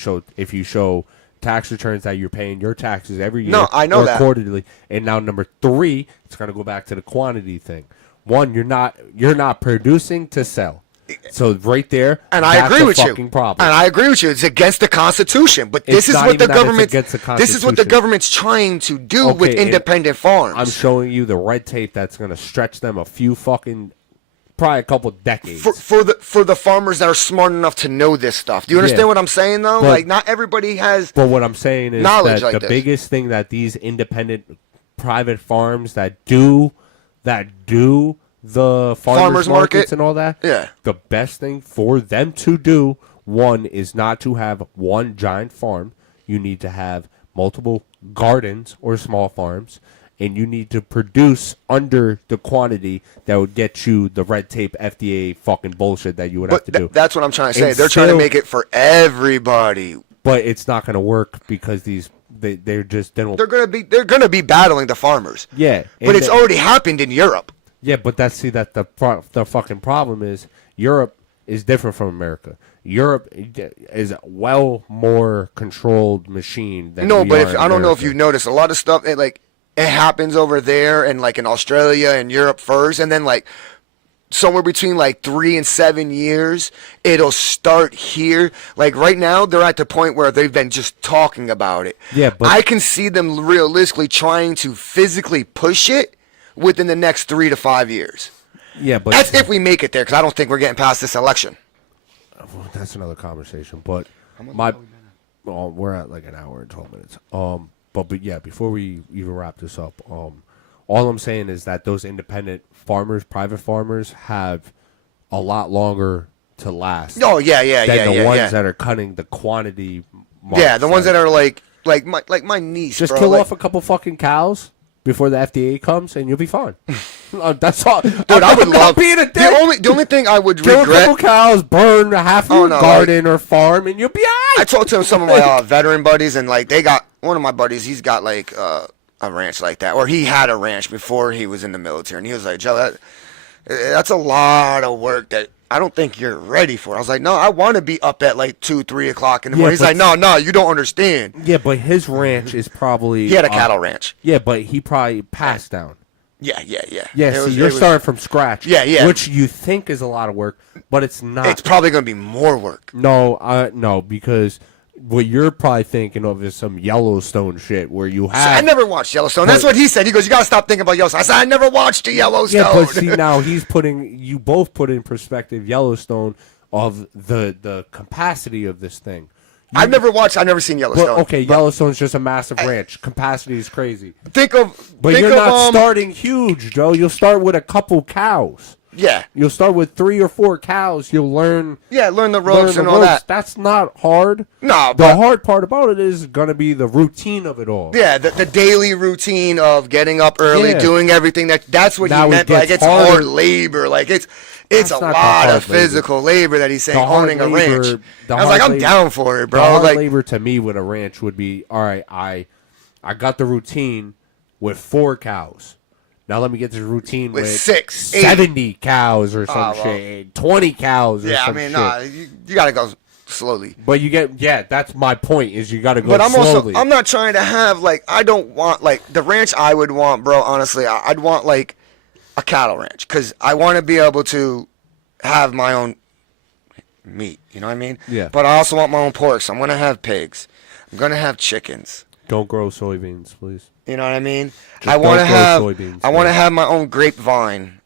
show tax returns that you're paying your taxes every year, No, I know or that. quarterly. And now number three, it's gonna go back to the quantity thing. One, you're not producing to sell. So right there, And I that's agree a with you. fucking problem. And I agree with you. It's against the Constitution. But It's this is not what the even that it's government. against the This is what the Constitution. government's trying to do with Okay, and independent farms. I'm showing you the red tape that's gonna stretch them a few fucking, probably a couple decades. for the farmers that are smart enough to know this stuff. Do you understand Yeah. what I'm saying though? But- Like not everybody has. But what I'm saying is knowledge that like the this. biggest thing that these independent private farms that do the farmers markets market? and all that, Yeah. the best thing for them to do, one, is not to have one giant farm. You need to have multiple gardens or small farms, and you need to produce under the quantity that would get you the red tape FDA fucking bullshit that you would have But to do. that's what I'm trying to say. And They're trying to still- make it for everybody. But it's not going to work because they don't. They're gonna be battling the farmers. Yeah, But and it's already happened in Europe. yeah, but that the fucking problem is Europe is different from America. Europe is a well more controlled machine than No, we but are if in I don't know if America. you've noticed a lot of stuff. It happens over there and like in Australia and Europe first, and then like somewhere between like 3 and 7 years, it'll start here. Like right now, they're at the point where they've been just talking about it. Yeah, but I can see them realistically trying to physically push it within the next 3 to 5 years. yeah, but That's if we make it there, because I don't think we're getting past this election. well, that's another conversation. But we're at like an hour and 12 minutes. But yeah, before we even wrap this up, all I'm saying is that those independent farmers, private farmers, have a lot longer to last. Oh yeah, than the ones yeah. that are cutting the quantity. Marks. Yeah, the ones that are like my niece. just bro, kill like, off a couple fucking cows before the FDA comes, and you'll be fine. That's all. Dude, I would love being a dick. the only thing I would Kill a regret. couple cows, burn half Oh, your no, garden or farm, and you'll be I alright. talked to some of my veteran buddies, and like they got one of my buddies. He's got like a ranch like that, or he had a ranch before he was in the military, and he was like, Joe, that's a lot of work that I don't think you're ready for. I was like, no, I want to be up at like 2, 3 o'clock in the Yeah, morning. He's but- like, no, you don't understand. Yeah, but his ranch is probably He had a cattle ranch. Yeah, but he probably passed down. Yeah. Yeah, It see, was- you're it was- starting from scratch. Yeah. Which you think is a lot of work, but it's not. It's probably gonna be more work. No, because what you're probably thinking of is some Yellowstone shit where you have. I never watched Yellowstone. That's what he said. He goes, you gotta stop thinking about Yellowstone. I said, I never watched the Yellowstone. Yeah, but see now you both put in perspective Yellowstone of the capacity of this thing. I've never seen Yellowstone. Well, okay, Yellowstone's just a massive ranch. Capacity is crazy. But You're not starting huge, Joe. You'll start with a couple cows. Yeah. You'll start with 3 or 4 cows. You'll learn Learn the learn ropes the and all ropes. that. That's not hard. No, The but hard part about it is going to be the routine of it all. yeah, the daily routine of getting up early, Yeah. doing everything. That's what Now he it meant. Like gets it's harder. hard labor. Like it's That's a not the lot hard of physical labor that he's saying The hard owning a labor- ranch. the I was like, hard I'm labor- down for it, The bro. hard Like labor to me with a ranch would be, all right, I got the routine with 4 cows. Now let me get this routine With with 6, 8. 70 cows or some well. shit, 20 cows or yeah, I some mean, shit. nah, you gotta go slowly. But that's my point, is you got to go But I'm slowly. I'm not trying to have like I don't want like the ranch I would want, bro. Honestly, I'd want like a cattle ranch because I want to be able to have my own meat. You know what I mean? Yeah. But I also want my own pork. So I'm gonna have pigs. I'm gonna have chickens. Don't grow soybeans, please. You know what I mean? Just I want to don't grow have soybeans, I want to man. have my own grapevine.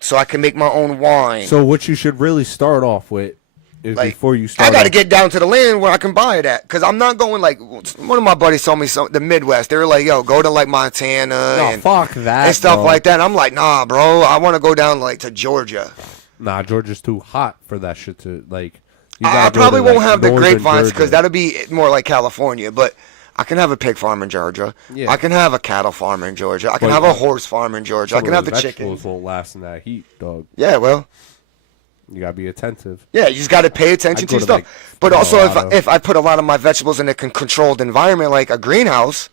so I can make my own wine. So what you should really start off with is Like, before you start. I got to off- get down to the land where I can buy it at, because I'm not going, like, one of my buddies told me the Midwest. They were like, yo, go to, like, Montana No, and, fuck that, and stuff bro. like that. And I'm like, nah, bro, I want to go down, like, to Georgia. Nah, Georgia's too hot for that shit to, like... I probably won't have the northern grapevines, because Georgia. that'll be more like California, but I can have a pig farm in Georgia. Yeah. I can have a cattle farm in Georgia. I can But- have a horse farm in Georgia. I Some can of have the those chicken. vegetables won't last in that heat, dog. Yeah, well, You gotta be attentive. yeah, you just got to pay attention I'd to go to, stuff. like, But also, Colorado. if I put a lot of my vegetables in a controlled environment, like a greenhouse,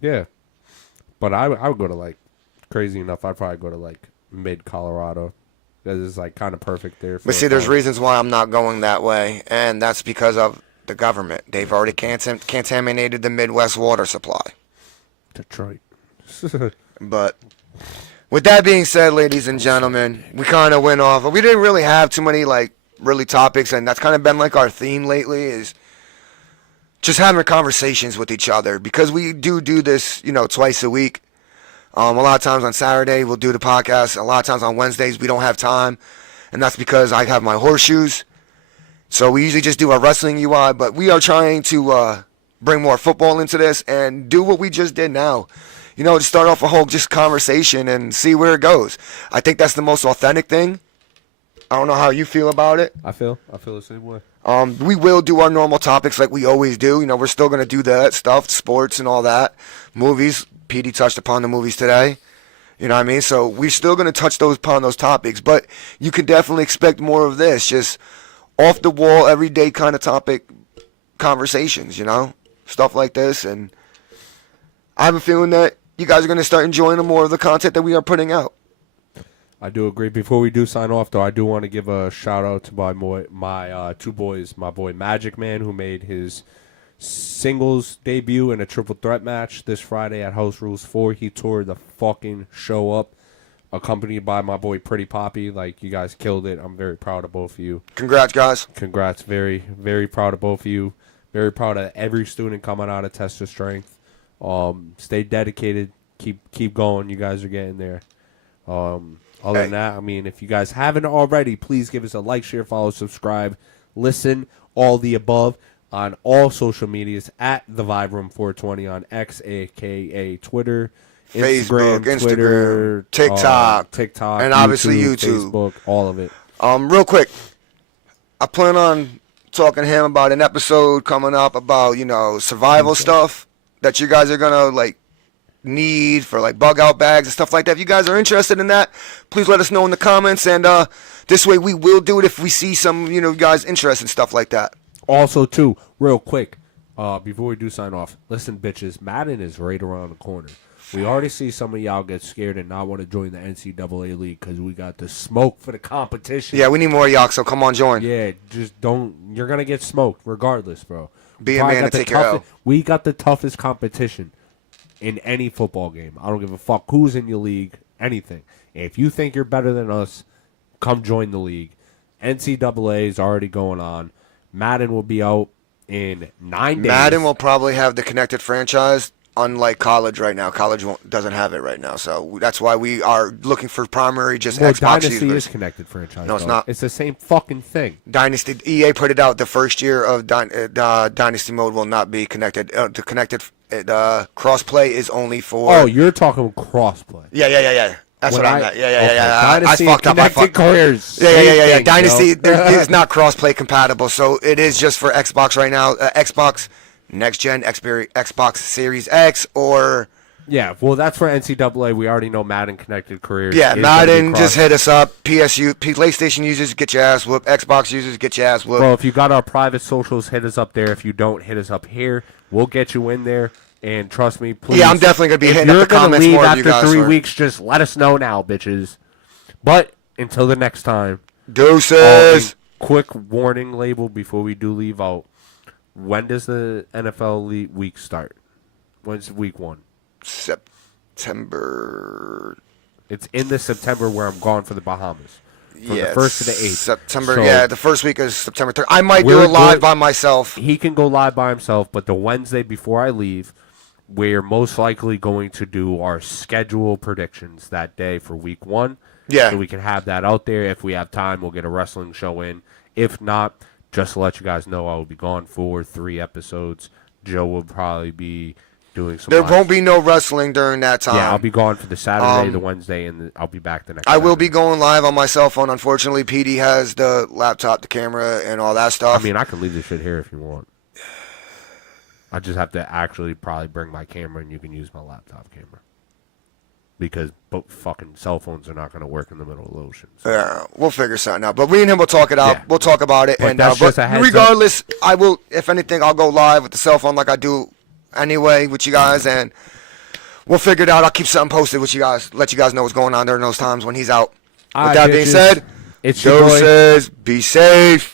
Yeah. But I would go to, like, crazy enough, I'd probably go to, like, mid-Colorado. Because it's, like, kind of perfect there. but see, there's reasons why I'm not going that way, and that's because of the government. They've already contaminated the Midwest water supply. Detroit. But with that being said, ladies and gentlemen, we kind of went off. We didn't really have too many, like, really topics, and that's kind of been, like, our theme lately is just having conversations with each other, because we do this, twice a week. A lot of times on Saturday, we'll do the podcast. A lot of times on Wednesdays, we don't have time, and that's because I have my horseshoes. So we usually just do our wrestling UI, but we are trying to bring more football into this and do what we just did now. To start off a whole just conversation and see where it goes. I think that's the most authentic thing. I don't know how you feel about it. I feel the same way. We will do our normal topics like we always do. We're still going to do that stuff, sports and all that. Movies. PD touched upon the movies today. You know what I mean? So we're still going to touch upon those topics. But you can definitely expect more of this. Just off the wall, everyday kind of topic conversations, Stuff like this. And I have a feeling that you guys are going to start enjoying more of the content that we are putting out. I do agree. Before we do sign off, though, I do want to give a shout out to my two boys. My boy Magic Man, who made his singles debut in a triple threat match this Friday at House Rules 4. He tore the fucking show up, accompanied by my boy Pretty Poppy. Like, you guys killed it. I'm very proud of both of you. Congrats, guys. Congrats. Very, very proud of both of you. Very proud of every student coming out of Test of Strength. Stay dedicated. Keep going. You guys are getting there. Other than that, I mean, if you guys haven't already, please give us a like, share, follow, subscribe, listen, all the above on all social medias at the Vibe Room 420 on X, aka Twitter, Facebook, Twitter, Instagram, TikTok, and obviously YouTube. Facebook, all of it. Real quick, I plan on talking to him about an episode coming up about, survival stuff that you guys are going to, need for, bug out bags and stuff like that. If you guys are interested in that, please let us know in the comments, and this way we will do it if we see some, guys interested in stuff like that. Also, too, real quick, before we do sign off, listen, bitches, Madden is right around the corner. We already see some of y'all get scared and not want to join the NCAA league because we got the smoke for the competition. Yeah, we need more y'all, so come on, join. Yeah, just don't. You're going to get smoked regardless, bro. Be a man to take your L. We got the toughest competition in any football game. I don't give a fuck who's in your league, anything. If you think you're better than us, come join the league. NCAA is already going on. Madden will be out in 9 days. Madden will probably have the connected franchise, unlike college right now. College doesn't have it right now, so that's why we are looking for primary just Well, Xbox Dynasty users. is connected franchise. No, it's dog. not. It's the same fucking thing. Dynasty EA put it out. The first year of Dynasty mode will not be connected. The connected crossplay is only for. Oh, you're talking crossplay. Yeah. That's When what I'm I- at. Yeah. okay, I Dynasty fucked up. connected careers. Yeah. Same thing, Dynasty bro. is not crossplay compatible, so it is just for Xbox right now. Xbox Next Gen, Xbox Series X, or Yeah, well, that's for NCAA. We already know Madden connected careers. yeah, is gonna be Madden. Just cross- hit us up. PlayStation users, get your ass whooped. Xbox users, get your ass whooped. Well, if you got our private socials, hit us up there. If you don't, hit us up here. We'll get you in there. And trust me, please. Yeah, I'm definitely gonna be if hitting up you're the gonna comments leave more of after you guys 3 for- weeks, just let us know now, bitches. But until the next time, Deuces. quick warning label before we do leave out. When does the NFL week start? When's week 1? September. It's in the September where I'm gone for the Bahamas. From the Yeah, 1st to the 8th. September. So Yeah, the first week is September 3rd. I might do we're it live good. by myself. He can go live by himself, but the Wednesday before I leave, we're most likely going to do our schedule predictions that day for week 1. Yeah. So we can have that out there. If we have time, we'll get a wrestling show in. If not, just to let you guys know, I will be gone for 3 episodes. Joe will probably be doing some. There won't be no wrestling during that time. Yeah, I'll be gone for the Saturday, the Wednesday, and I'll be back the next. I will be Saturday. going live on my cell phone. Unfortunately, PD has the laptop, the camera, and all that stuff. I mean, I can leave this shit here if you want. I just have to actually probably bring my camera, and you can use my laptop camera. Because both fucking cell phones are not going to work in the middle of the ocean. So. Yeah, we'll figure something out. But we and him will talk it out. Yeah. We'll talk about it. But And that's just a heads regardless, I will. If anything, I'll go live with the cell phone like I do anyway with you guys, and we'll figure it out. I'll keep something posted with you guys. Let you guys know what's going on during those times when he's out. With that being said, it's Joe says, be safe.